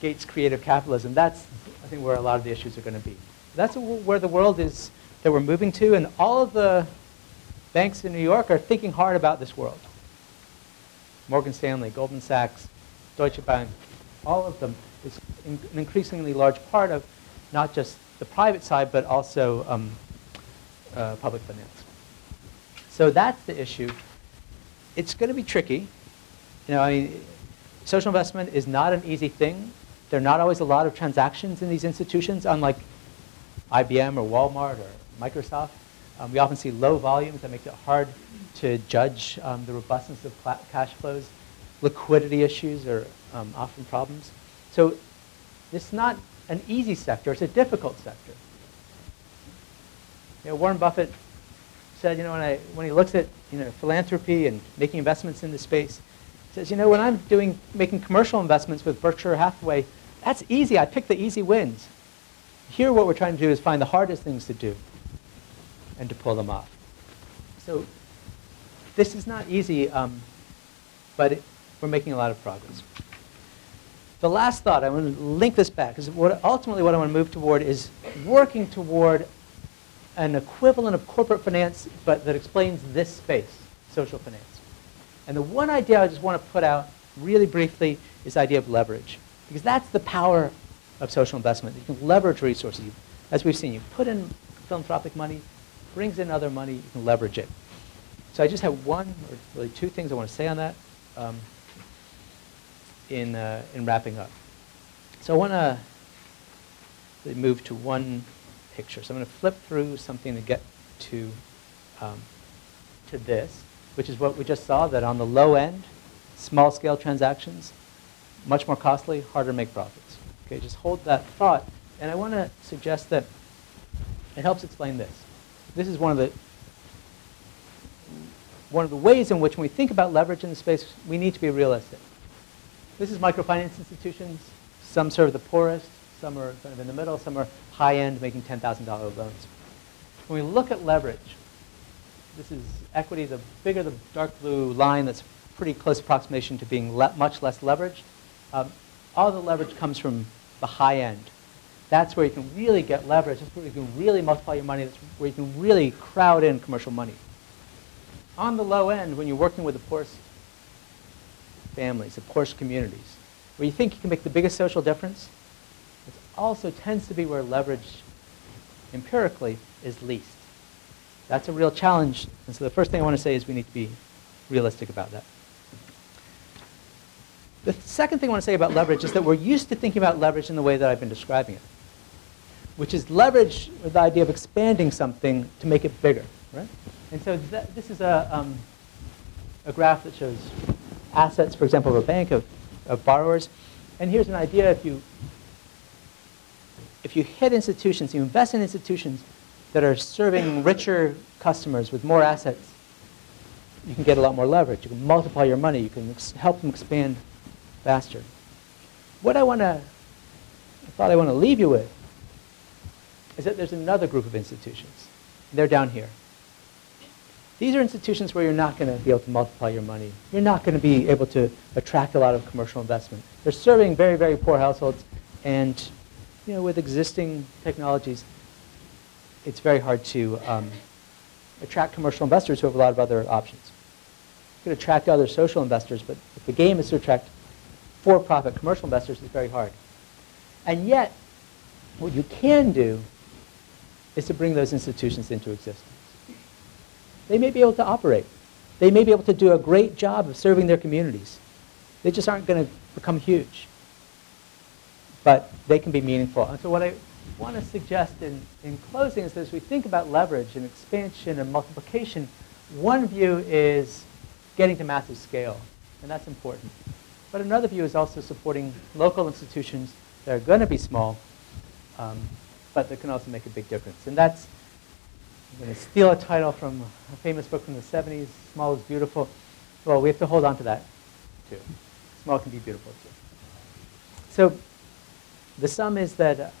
Gates' creative capitalism. That's, I think, where a lot of the issues are going to be. That's where the world is that we're moving to, and all of the banks in New York are thinking hard about this world. Morgan Stanley, Goldman Sachs, Deutsche Bank, all of them is an increasingly large part of not just the private side, but also public finance. So that's the issue. it's going to be tricky. You know, I mean, social investment is not an easy thing. There are not always a lot of transactions in these institutions, unlike IBM or Walmart or Microsoft. We often see low volumes that make it hard to judge the robustness of cash flows. Liquidity issues are often problems. So it's not an easy sector. It's a difficult sector. You know, Warren Buffett said, you know, when he looks at philanthropy and making investments in the space, he says, you know, when I'm making commercial investments with Berkshire Hathaway, that's easy. I pick the easy wins. Here, what we're trying to do is find the hardest things to do and to pull them off. So this is not easy, but we're making a lot of progress. The last thought, I want to link this back, is ultimately what I want to move toward is working toward an equivalent of corporate finance, but that explains this space, social finance. And the one idea I just want to put out really briefly is the idea of leverage, because that's the power of social investment. You can leverage resources. As we've seen, you put in philanthropic money, brings in other money, you can leverage it. So I just have one, or really two things I want to say on that in wrapping up. So I want to move to one picture. So I'm going to flip through something to get to this, which is what we just saw, that on the low end, small-scale transactions, much more costly, harder to make profits. Okay, just hold that thought. And I want to suggest that it helps explain this. This is one of the ways in which when we think about leverage in the space, we need to be realistic. This is microfinance institutions. Some serve the poorest. Some are kind of in the middle. Some are high-end, making $10,000 loans. When we look at leverage, this is equity. The bigger the dark blue line, that's pretty close approximation to being much less leveraged. All the leverage comes from the high end. That's where you can really get leverage. That's where you can really multiply your money. That's where you can really crowd in commercial money. On the low end, when you're working with the poorest families, the poorest communities, where you think you can make the biggest social difference, it also tends to be where leverage, empirically, is least. That's a real challenge. And so the first thing I want to say is we need to be realistic about that. The second thing I want to say about leverage is that we're used to thinking about leverage in the way that I've been describing it, which is leverage with the idea of expanding something to make it bigger, right? And so this is a graph that shows assets, for example, of a bank of borrowers. And here's an idea: if you hit institutions, you invest in institutions that are serving richer customers with more assets, you can get a lot more leverage. You can multiply your money. You can help them expand faster. What I thought I want to leave you with is that there's another group of institutions. They're down here. These are institutions where you're not going to be able to multiply your money. You're not going to be able to attract a lot of commercial investment. They're serving very, very poor households, and with existing technologies, it's very hard to attract commercial investors who have a lot of other options. You could attract other social investors, but if the game is to attract for-profit commercial investors, it's very hard. And yet, what you can do is to bring those institutions into existence. They may be able to operate. They may be able to do a great job of serving their communities. They just aren't going to become huge. But they can be meaningful. And so what I want to suggest in closing is that as we think about leverage and expansion and multiplication, one view is getting to massive scale, and that's important. But another view is also supporting local institutions that are going to be small, but that can also make a big difference. And that's, I'm going to steal a title from a famous book from the 70s, Small is Beautiful. Well, we have to hold on to that, too. Small can be beautiful, too. So the sum is that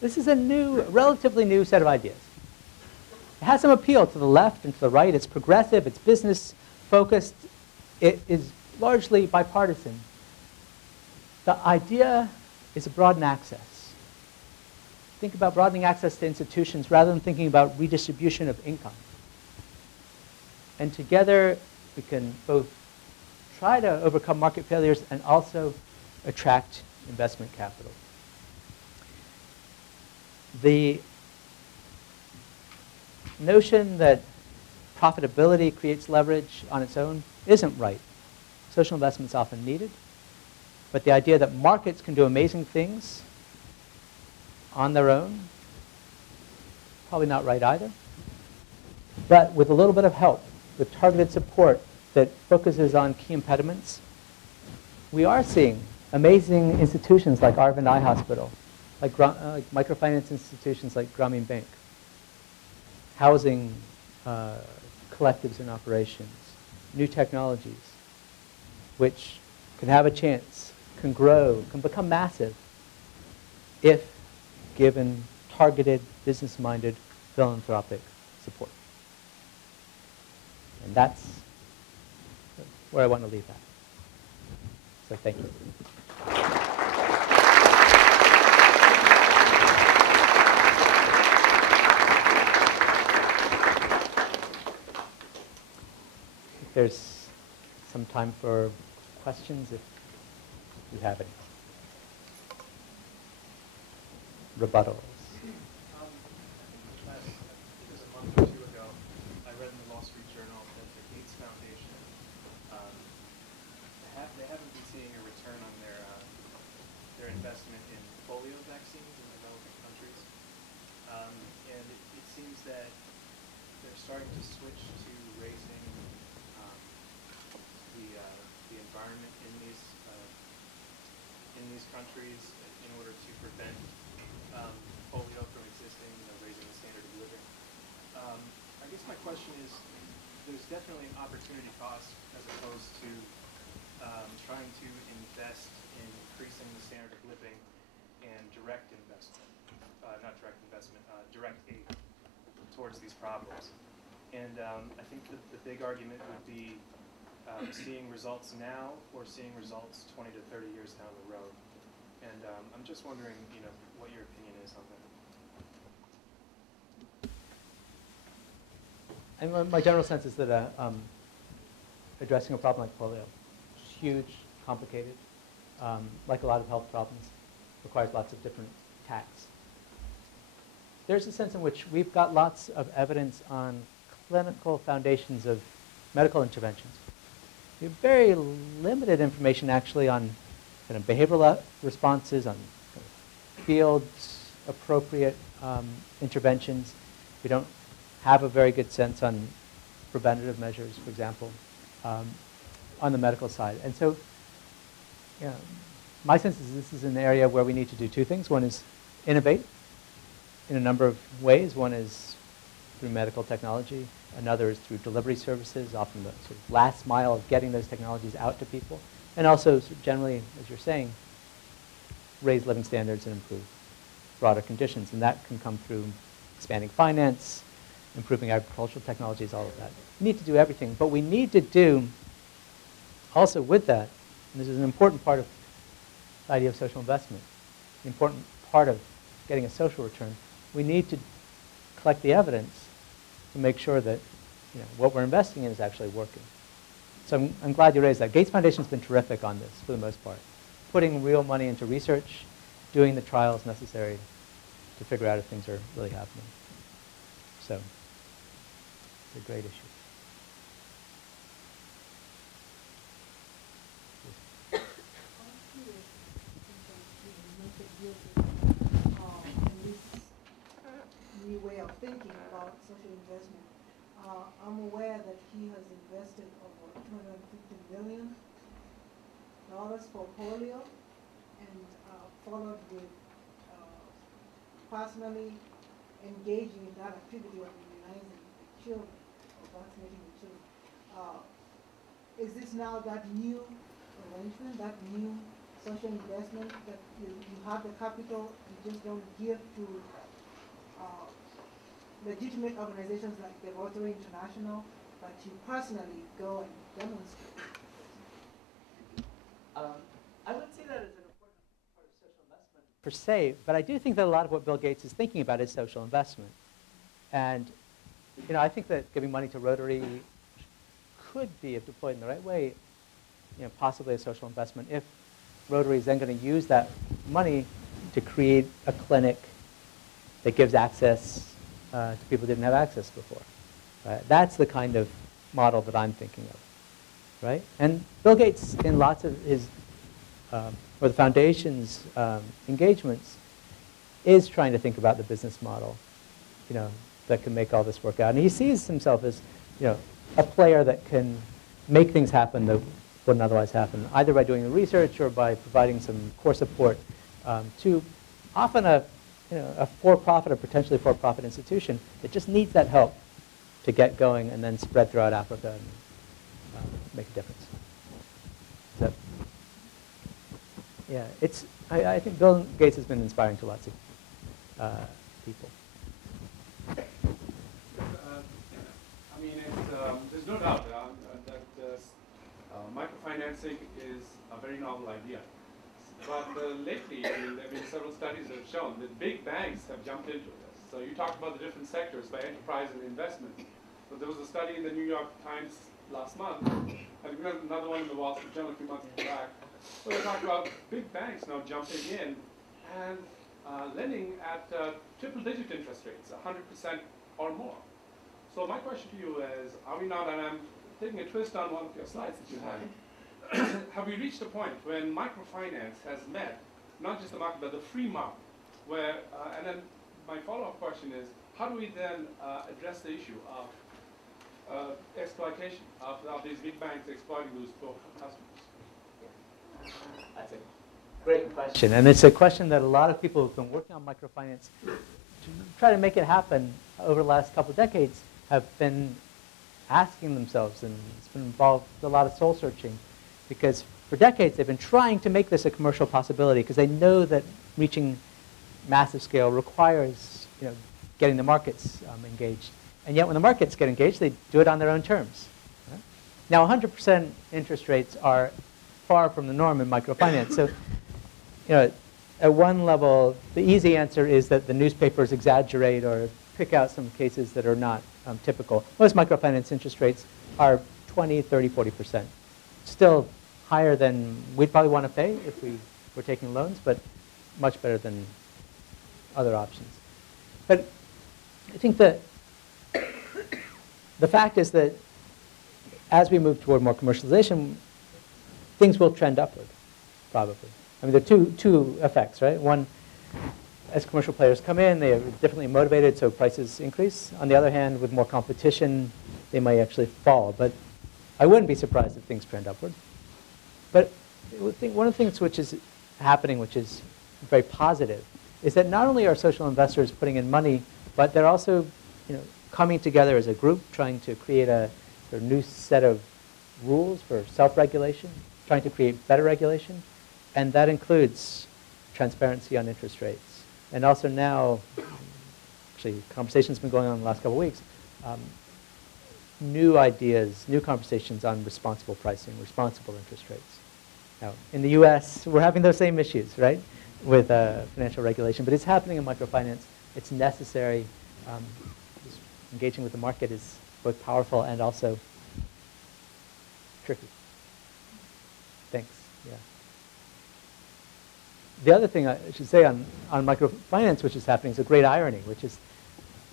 this is a relatively new set of ideas. It has some appeal to the left and to the right. It's progressive. It's business-focused. It is largely bipartisan. The idea is to broaden access. Think about broadening access to institutions rather than thinking about redistribution of income. And together, we can both try to overcome market failures and also attract investment capital. The notion that profitability creates leverage on its own isn't right. Social investment is often needed. But the idea that markets can do amazing things on their own, probably not right either. But with a little bit of help, with targeted support that focuses on key impediments, we are seeing amazing institutions like Arvind Eye Hospital, like microfinance institutions like Grameen Bank, housing collectives in operations, new technologies, which can have a chance, can grow, can become massive if given targeted, business-minded, philanthropic support. And that's where I want to leave that. So thank you. There's some time for questions if you have any. Rebuttals. I think it was a month or two ago, I read in the Wall Street Journal that the Gates Foundation, they haven't been seeing a return on their investment in polio vaccines in developing countries. And it seems that they're starting to switch to raising the environment in these countries in order to prevent polio from existing, raising the standard of living. I guess my question is, there's definitely an opportunity cost as opposed to trying to invest in increasing the standard of living and direct investment, direct aid towards these problems. And I think that the big argument would be seeing results now or seeing results 20 to 30 years down the road. And I'm just wondering, what your opinion is on that. And my general sense is that addressing a problem like polio is huge, complicated, like a lot of health problems, requires lots of different tacks. There's a sense in which we've got lots of evidence on clinical foundations of medical interventions. We have very limited information actually on kind of behavioral responses, on kind of fields appropriate interventions. We don't have a very good sense on preventative measures, for example, on the medical side. And so my sense is this is an area where we need to do two things. One is innovate in a number of ways. One is through medical technology. Another is through delivery services, often the sort of last mile of getting those technologies out to people. And also, generally, as you're saying, raise living standards and improve broader conditions. And that can come through expanding finance, improving agricultural technologies, all of that. We need to do everything. But we need to do, also with that, and this is an important part of the idea of social investment, the important part of getting a social return, we need to collect the evidence to make sure that what we're investing in is actually working. So I'm glad you raised that. Gates Foundation's been terrific on this for the most part, putting real money into research, doing the trials necessary to figure out if things are really happening. So it's a great issue. New way of thinking about social investment. I'm aware that he has invested over $250 million for polio, and followed with personally engaging in that activity of immunizing the children, or vaccinating the children. Is this now that new arrangement, that new social investment, that you have the capital, you just don't give to legitimate organizations like the Rotary International, but you personally go and demonstrate? I wouldn't say that as an important part of social investment per se, but I do think that a lot of what Bill Gates is thinking about is social investment. And I think that giving money to Rotary could be, if deployed in the right way, possibly a social investment if Rotary is then going to use that money to create a clinic that gives access to people who didn't have access before. Right? That's the kind of model that I'm thinking of. Right? And Bill Gates, in lots of his, or the foundation's engagements, is trying to think about the business model, that can make all this work out. And he sees himself as, a player that can make things happen that wouldn't otherwise happen, either by doing the research or by providing some core support to often a for-profit or potentially for-profit institution that just needs that help to get going and then spread throughout Africa and make a difference. So, yeah, I think Bill Gates has been inspiring to lots of people. I mean, there's no doubt that microfinancing is a very novel idea. But lately, there have been several studies that have shown that big banks have jumped into this. So you talked about the different sectors by enterprise and investment. But there was a study in the New York Times last month, and another one in the Wall Street Journal a few months back, where they talked about big banks now jumping in and lending at triple-digit interest rates, 100% or more. So my question to you is, are we not, and I'm taking a twist on one of your slides that you had, have we reached a point when microfinance has met not just the market, but the free market, where, and then my follow-up question is, how do we then address the issue of exploitation, of these big banks exploiting those poor customers? That's a great question. And it's a question that a lot of people who've been working on microfinance to try to make it happen over the last couple of decades have been asking themselves, and it's been involved with a lot of soul searching, because for decades they've been trying to make this a commercial possibility because they know that reaching massive scale requires getting the markets engaged. And yet when the markets get engaged, they do it on their own terms. Right? Now 100% interest rates are far from the norm in microfinance. So at one level, the easy answer is that the newspapers exaggerate or pick out some cases that are not typical. Most microfinance interest rates are 20, 30, 40%. Still higher than we'd probably want to pay if we were taking loans, but much better than other options. But I think that the fact is that as we move toward more commercialization, things will trend upward, probably. I mean, there are two effects, right? One, as commercial players come in, they are differently motivated, so prices increase. On the other hand, with more competition, they might actually fall. But I wouldn't be surprised if things trend upward. But one of the things which is happening, which is very positive, is that not only are social investors putting in money, but they're also coming together as a group, trying to create a new set of rules for self-regulation, trying to create better regulation. And that includes transparency on interest rates. And also now, actually, conversations have been going on in the last couple of weeks, new ideas, new conversations on responsible pricing, responsible interest rates. Now, in the US, we're having those same issues, right, with financial regulation, but it's happening in microfinance. It's necessary. Engaging with the market is both powerful and also tricky. Thanks. Yeah. The other thing I should say on microfinance, which is happening, is a great irony, which is,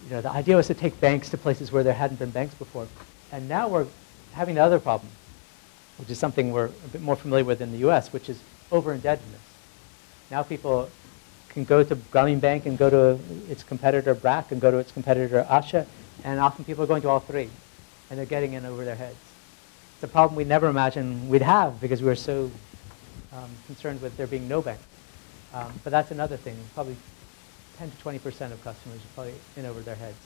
the idea was to take banks to places where there hadn't been banks before. And now we're having the other problem, which is something we're a bit more familiar with in the US, which is over-indebtedness. Now people can go to Grameen Bank and go to its competitor BRAC and go to its competitor Asha, and often people are going to all three, and they're getting in over their heads. It's a problem we never imagined we'd have because we were so concerned with there being no bank. But that's another thing. Probably 10 to 20% of customers are probably in over their heads.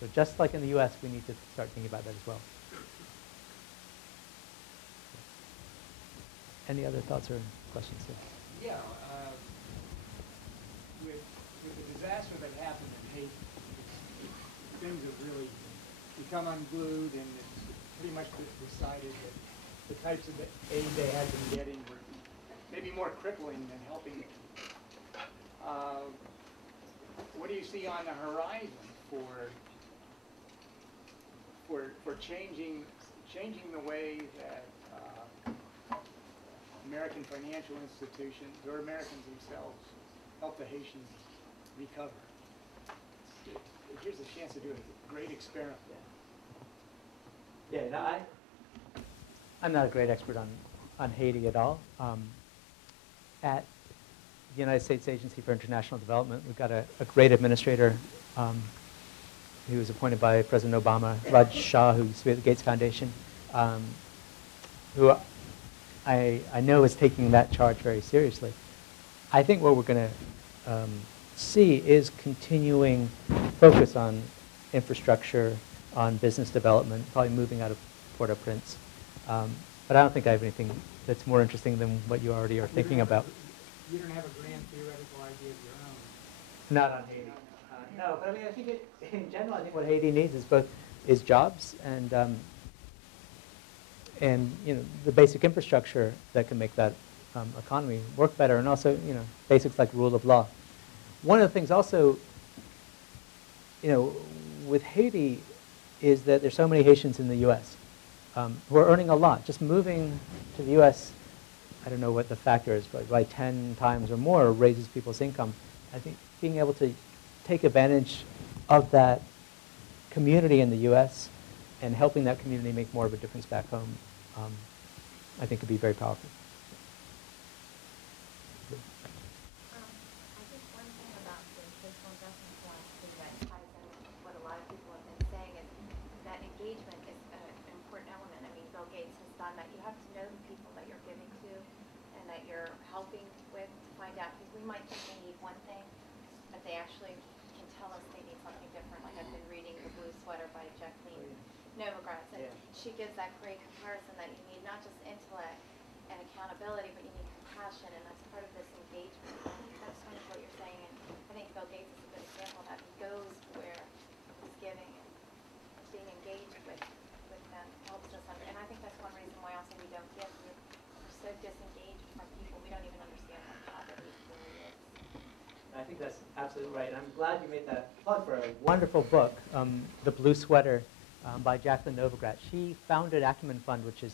So just like in the US, we need to start thinking about that as well. Any other thoughts or questions? Yeah. With the disaster that happened in Haiti, things have really become unglued, and it's pretty much decided that the types of aid they had been getting were maybe more crippling than helping. What do you see on the horizon for changing the way that American financial institutions or Americans themselves help the Haitians recover? Here's a chance to do a great experiment. Yeah, no, I'm not a great expert on Haiti at all. At the United States Agency for International Development, we've got a great administrator who was appointed by President Obama, Raj Shah, who used to be at the Gates Foundation, who I know is taking that charge very seriously. I think what we're going to see is continuing focus on infrastructure, on business development, probably moving out of Port-au-Prince. But I don't think I have anything that's more interesting than what you already are thinking about. You don't have a grand theoretical idea of your own. Not on Haiti. No, but I mean, I think in general, I think what Haiti needs is jobs and you know, the basic infrastructure that can make that economy work better, and also, you know, basics like rule of law. One of the things also, you know, with Haiti is that there's so many Haitians in the U.S. Who are earning a lot. Just moving to the U.S., I don't know what the factor is, but by 10 times or more raises people's income. I think being able to take advantage of that community in the U.S. and helping that community make more of a difference back home, I think could be very powerful. I think one thing about the social investment philosophy that ties in with what a lot of people have been saying is that engagement is an important element. I mean, Bill Gates has done that. You have to know the people that you're giving to and that you're helping with to find out. Because we might think they need one thing, but they actually can tell us they need something different. Like I've been reading The Blue Sweater by Jacqueline Novogratz, and she gives that great comparison that you need not just intellect and accountability, but you need compassion, and that's part of this engagement. That's kind of what you're saying, and I think Bill Gates is a good example of that. He goes where he's giving and being engaged with them helps us and I think that's one reason why also we don't give. We're so disengaged from people, we don't even understand what poverty really is. I think that's absolutely right, and I'm glad you made that plug for a wonderful book, The Blue Sweater, by Jacqueline Novogratz. She founded Acumen Fund, which is,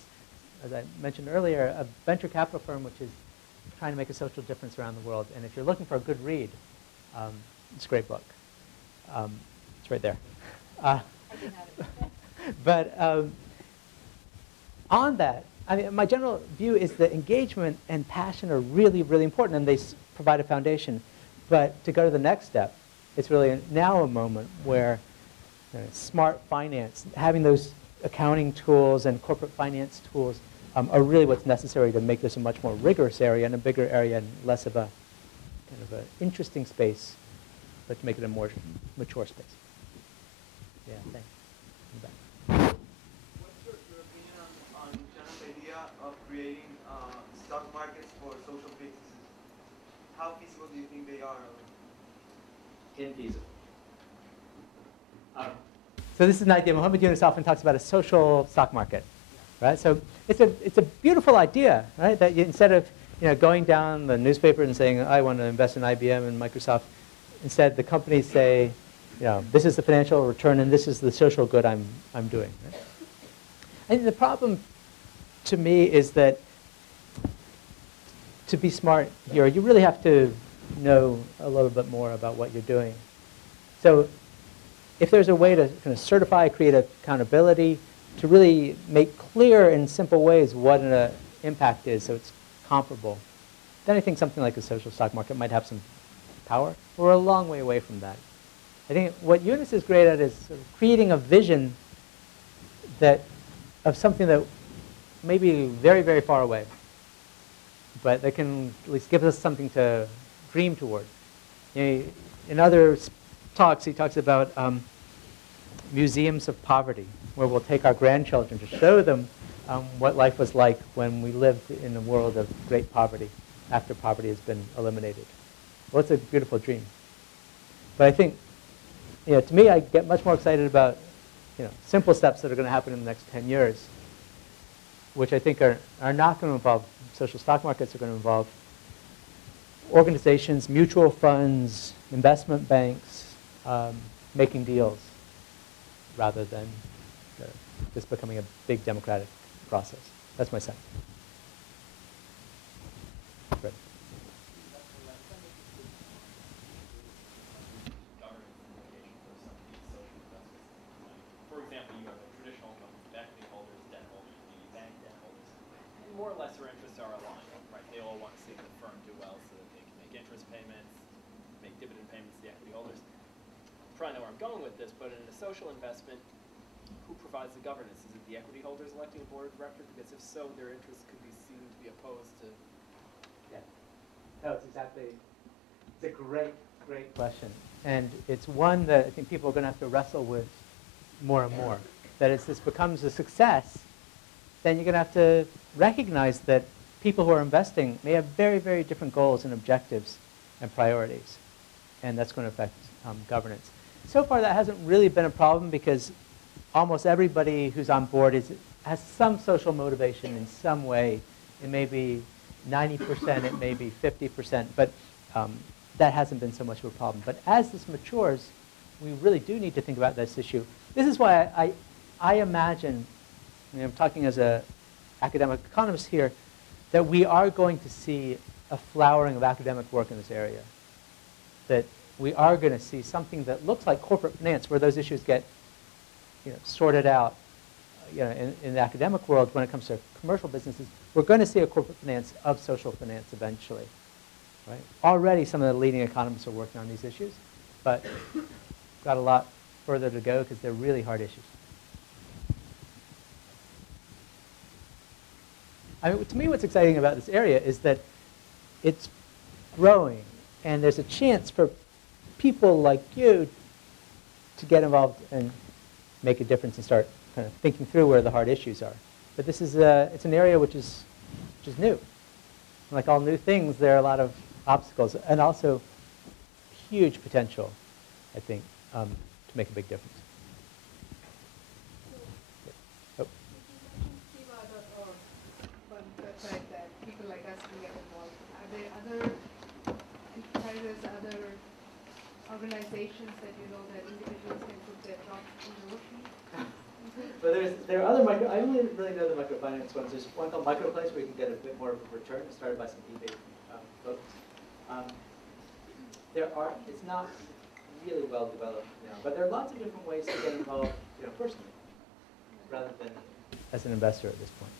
as I mentioned earlier, a venture capital firm which is trying to make a social difference around the world. And if you're looking for a good read, it's a great book. It's right there. But on that, I mean, my general view is that engagement and passion are really, really important, and they provide a foundation. But to go to the next step, it's really now a moment where smart finance, having those accounting tools and corporate finance tools are really what's necessary to make this a much more rigorous area and a bigger area and less of a kind of an interesting space, but to make it a more mature space. Yeah, thanks. What's your opinion on John's idea of creating stock markets for social businesses? How feasible do you think they are? Infeasible. So this is an idea. Mohammed Yunus often talks about a social stock market, right? So it's a beautiful idea, right? That you, instead of going down the newspaper and saying I want to invest in IBM and Microsoft, instead the companies say, this is the financial return and this is the social good I'm doing. Right? And the problem to me is that to be smart here, you really have to know a little bit more about what you're doing. So if there's a way to kind of certify, create accountability, to really make clear in simple ways what an impact is so it's comparable, then I think something like a social stock market might have some power. We're a long way away from that. I think what Yunus is great at is sort of creating a vision of something that may be very, very far away, but that can at least give us something to dream toward. In other talks, he talks about museums of poverty, where we'll take our grandchildren to show them what life was like when we lived in a world of great poverty, after poverty has been eliminated. Well, it's a beautiful dream. But I think, to me, I get much more excited about simple steps that are going to happen in the next 10 years, which I think are not going to involve social stock markets, are going to involve organizations, mutual funds, investment banks, making deals rather than this becoming a big democratic process. That's my sense. Great. For example, you have a traditional back more or less their interests are aligned, right? They all want to see the firm do well so that they can make interest payments, make dividend payments to the equity holders. You probably know where I'm going with this, but in a social investment, who provides the governance? Is it the equity holders electing a board of directors? Because if so, their interests could be seen to be opposed to. Yeah, no, it's a great question. And it's one that I think people are going to have to wrestle with more and more. That as this becomes a success, then you're going to have to recognize that people who are investing may have very, very different goals and objectives and priorities. And that's going to affect governance. So far, that hasn't really been a problem because almost everybody who's on board has some social motivation in some way. It may be 90%, it may be 50%, but that hasn't been so much of a problem. But as this matures, we really do need to think about this issue. This is why I imagine, I'm talking as an academic economist here, that we are going to see a flowering of academic work in this area. That we are going to see something that looks like corporate finance, where those issues get sorted out in the academic world when it comes to commercial businesses. We're going to see a corporate finance of social finance eventually. Right? Already some of the leading economists are working on these issues, but we've got a lot further to go because they're really hard issues. I mean, to me, what's exciting about this area is that it's growing, and there's a chance for people like you to get involved and make a difference and start kind of thinking through where the hard issues are. But this is it's an area which is new. Like all new things, there are a lot of obstacles and also huge potential, I think, to make a big difference. Website that people like us can get involved. Are there other enterprises, other organizations that you know that individuals can put their thoughts in the ocean? But there are other I only really know the microfinance ones. There's one called Microplace where you can get a bit more of a return. It's started by some eBay folks. It's not really well developed now, but there are lots of different ways to get involved, personally, rather than as an investor at this point.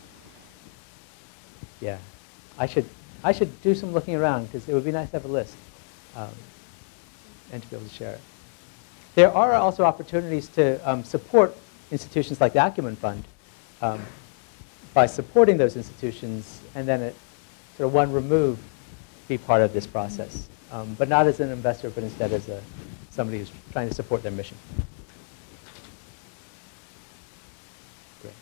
Yeah, I should do some looking around because it would be nice to have a list and to be able to share it. There are also opportunities to support institutions like the Acumen Fund by supporting those institutions and then at sort of one remove be part of this process, but not as an investor, but instead as somebody who's trying to support their mission. Great.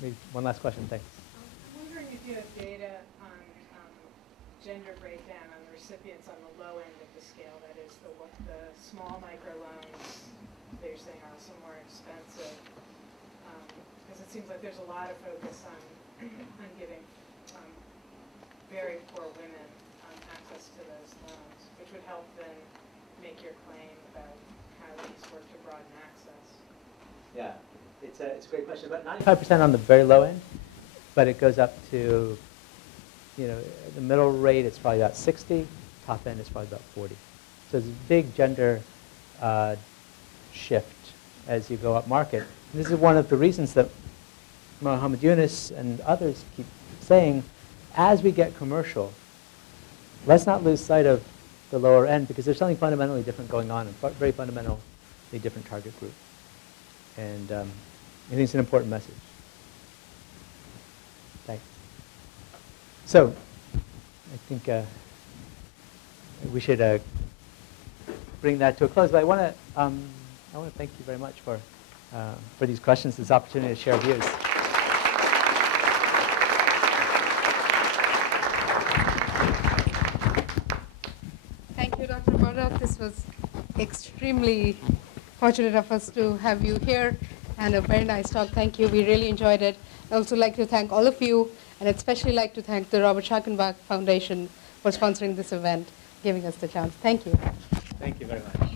Maybe one last question, thanks. I'm wondering if you have data on gender breakdown on the recipients on the low end of the scale, that is the small microloans that you're saying are also more expensive, because it seems like there's a lot of focus on giving very poor women access to those loans, which would help then make your claim about how these work to broaden access. Yeah, it's a great question. About 95% on the very low end, but it goes up to, the middle rate it's probably about 60, top end is probably about 40. So there's a big gender shift as you go up market. And this is one of the reasons that Mohammed Yunus and others keep saying, as we get commercial, let's not lose sight of the lower end because there's something fundamentally different going on, a very fundamentally different target group. And I think it's an important message. Thanks. So I think we should bring that to a close. But I want to thank you very much for these questions, this opportunity to share views. Thank you, Dr. Morduch. This was extremely fortunate of us to have you here, and a very nice talk. Thank you. We really enjoyed it. I'd also like to thank all of you, and I'd especially like to thank the Robert Schackenbach Foundation for sponsoring this event, giving us the chance. Thank you. Thank you very much.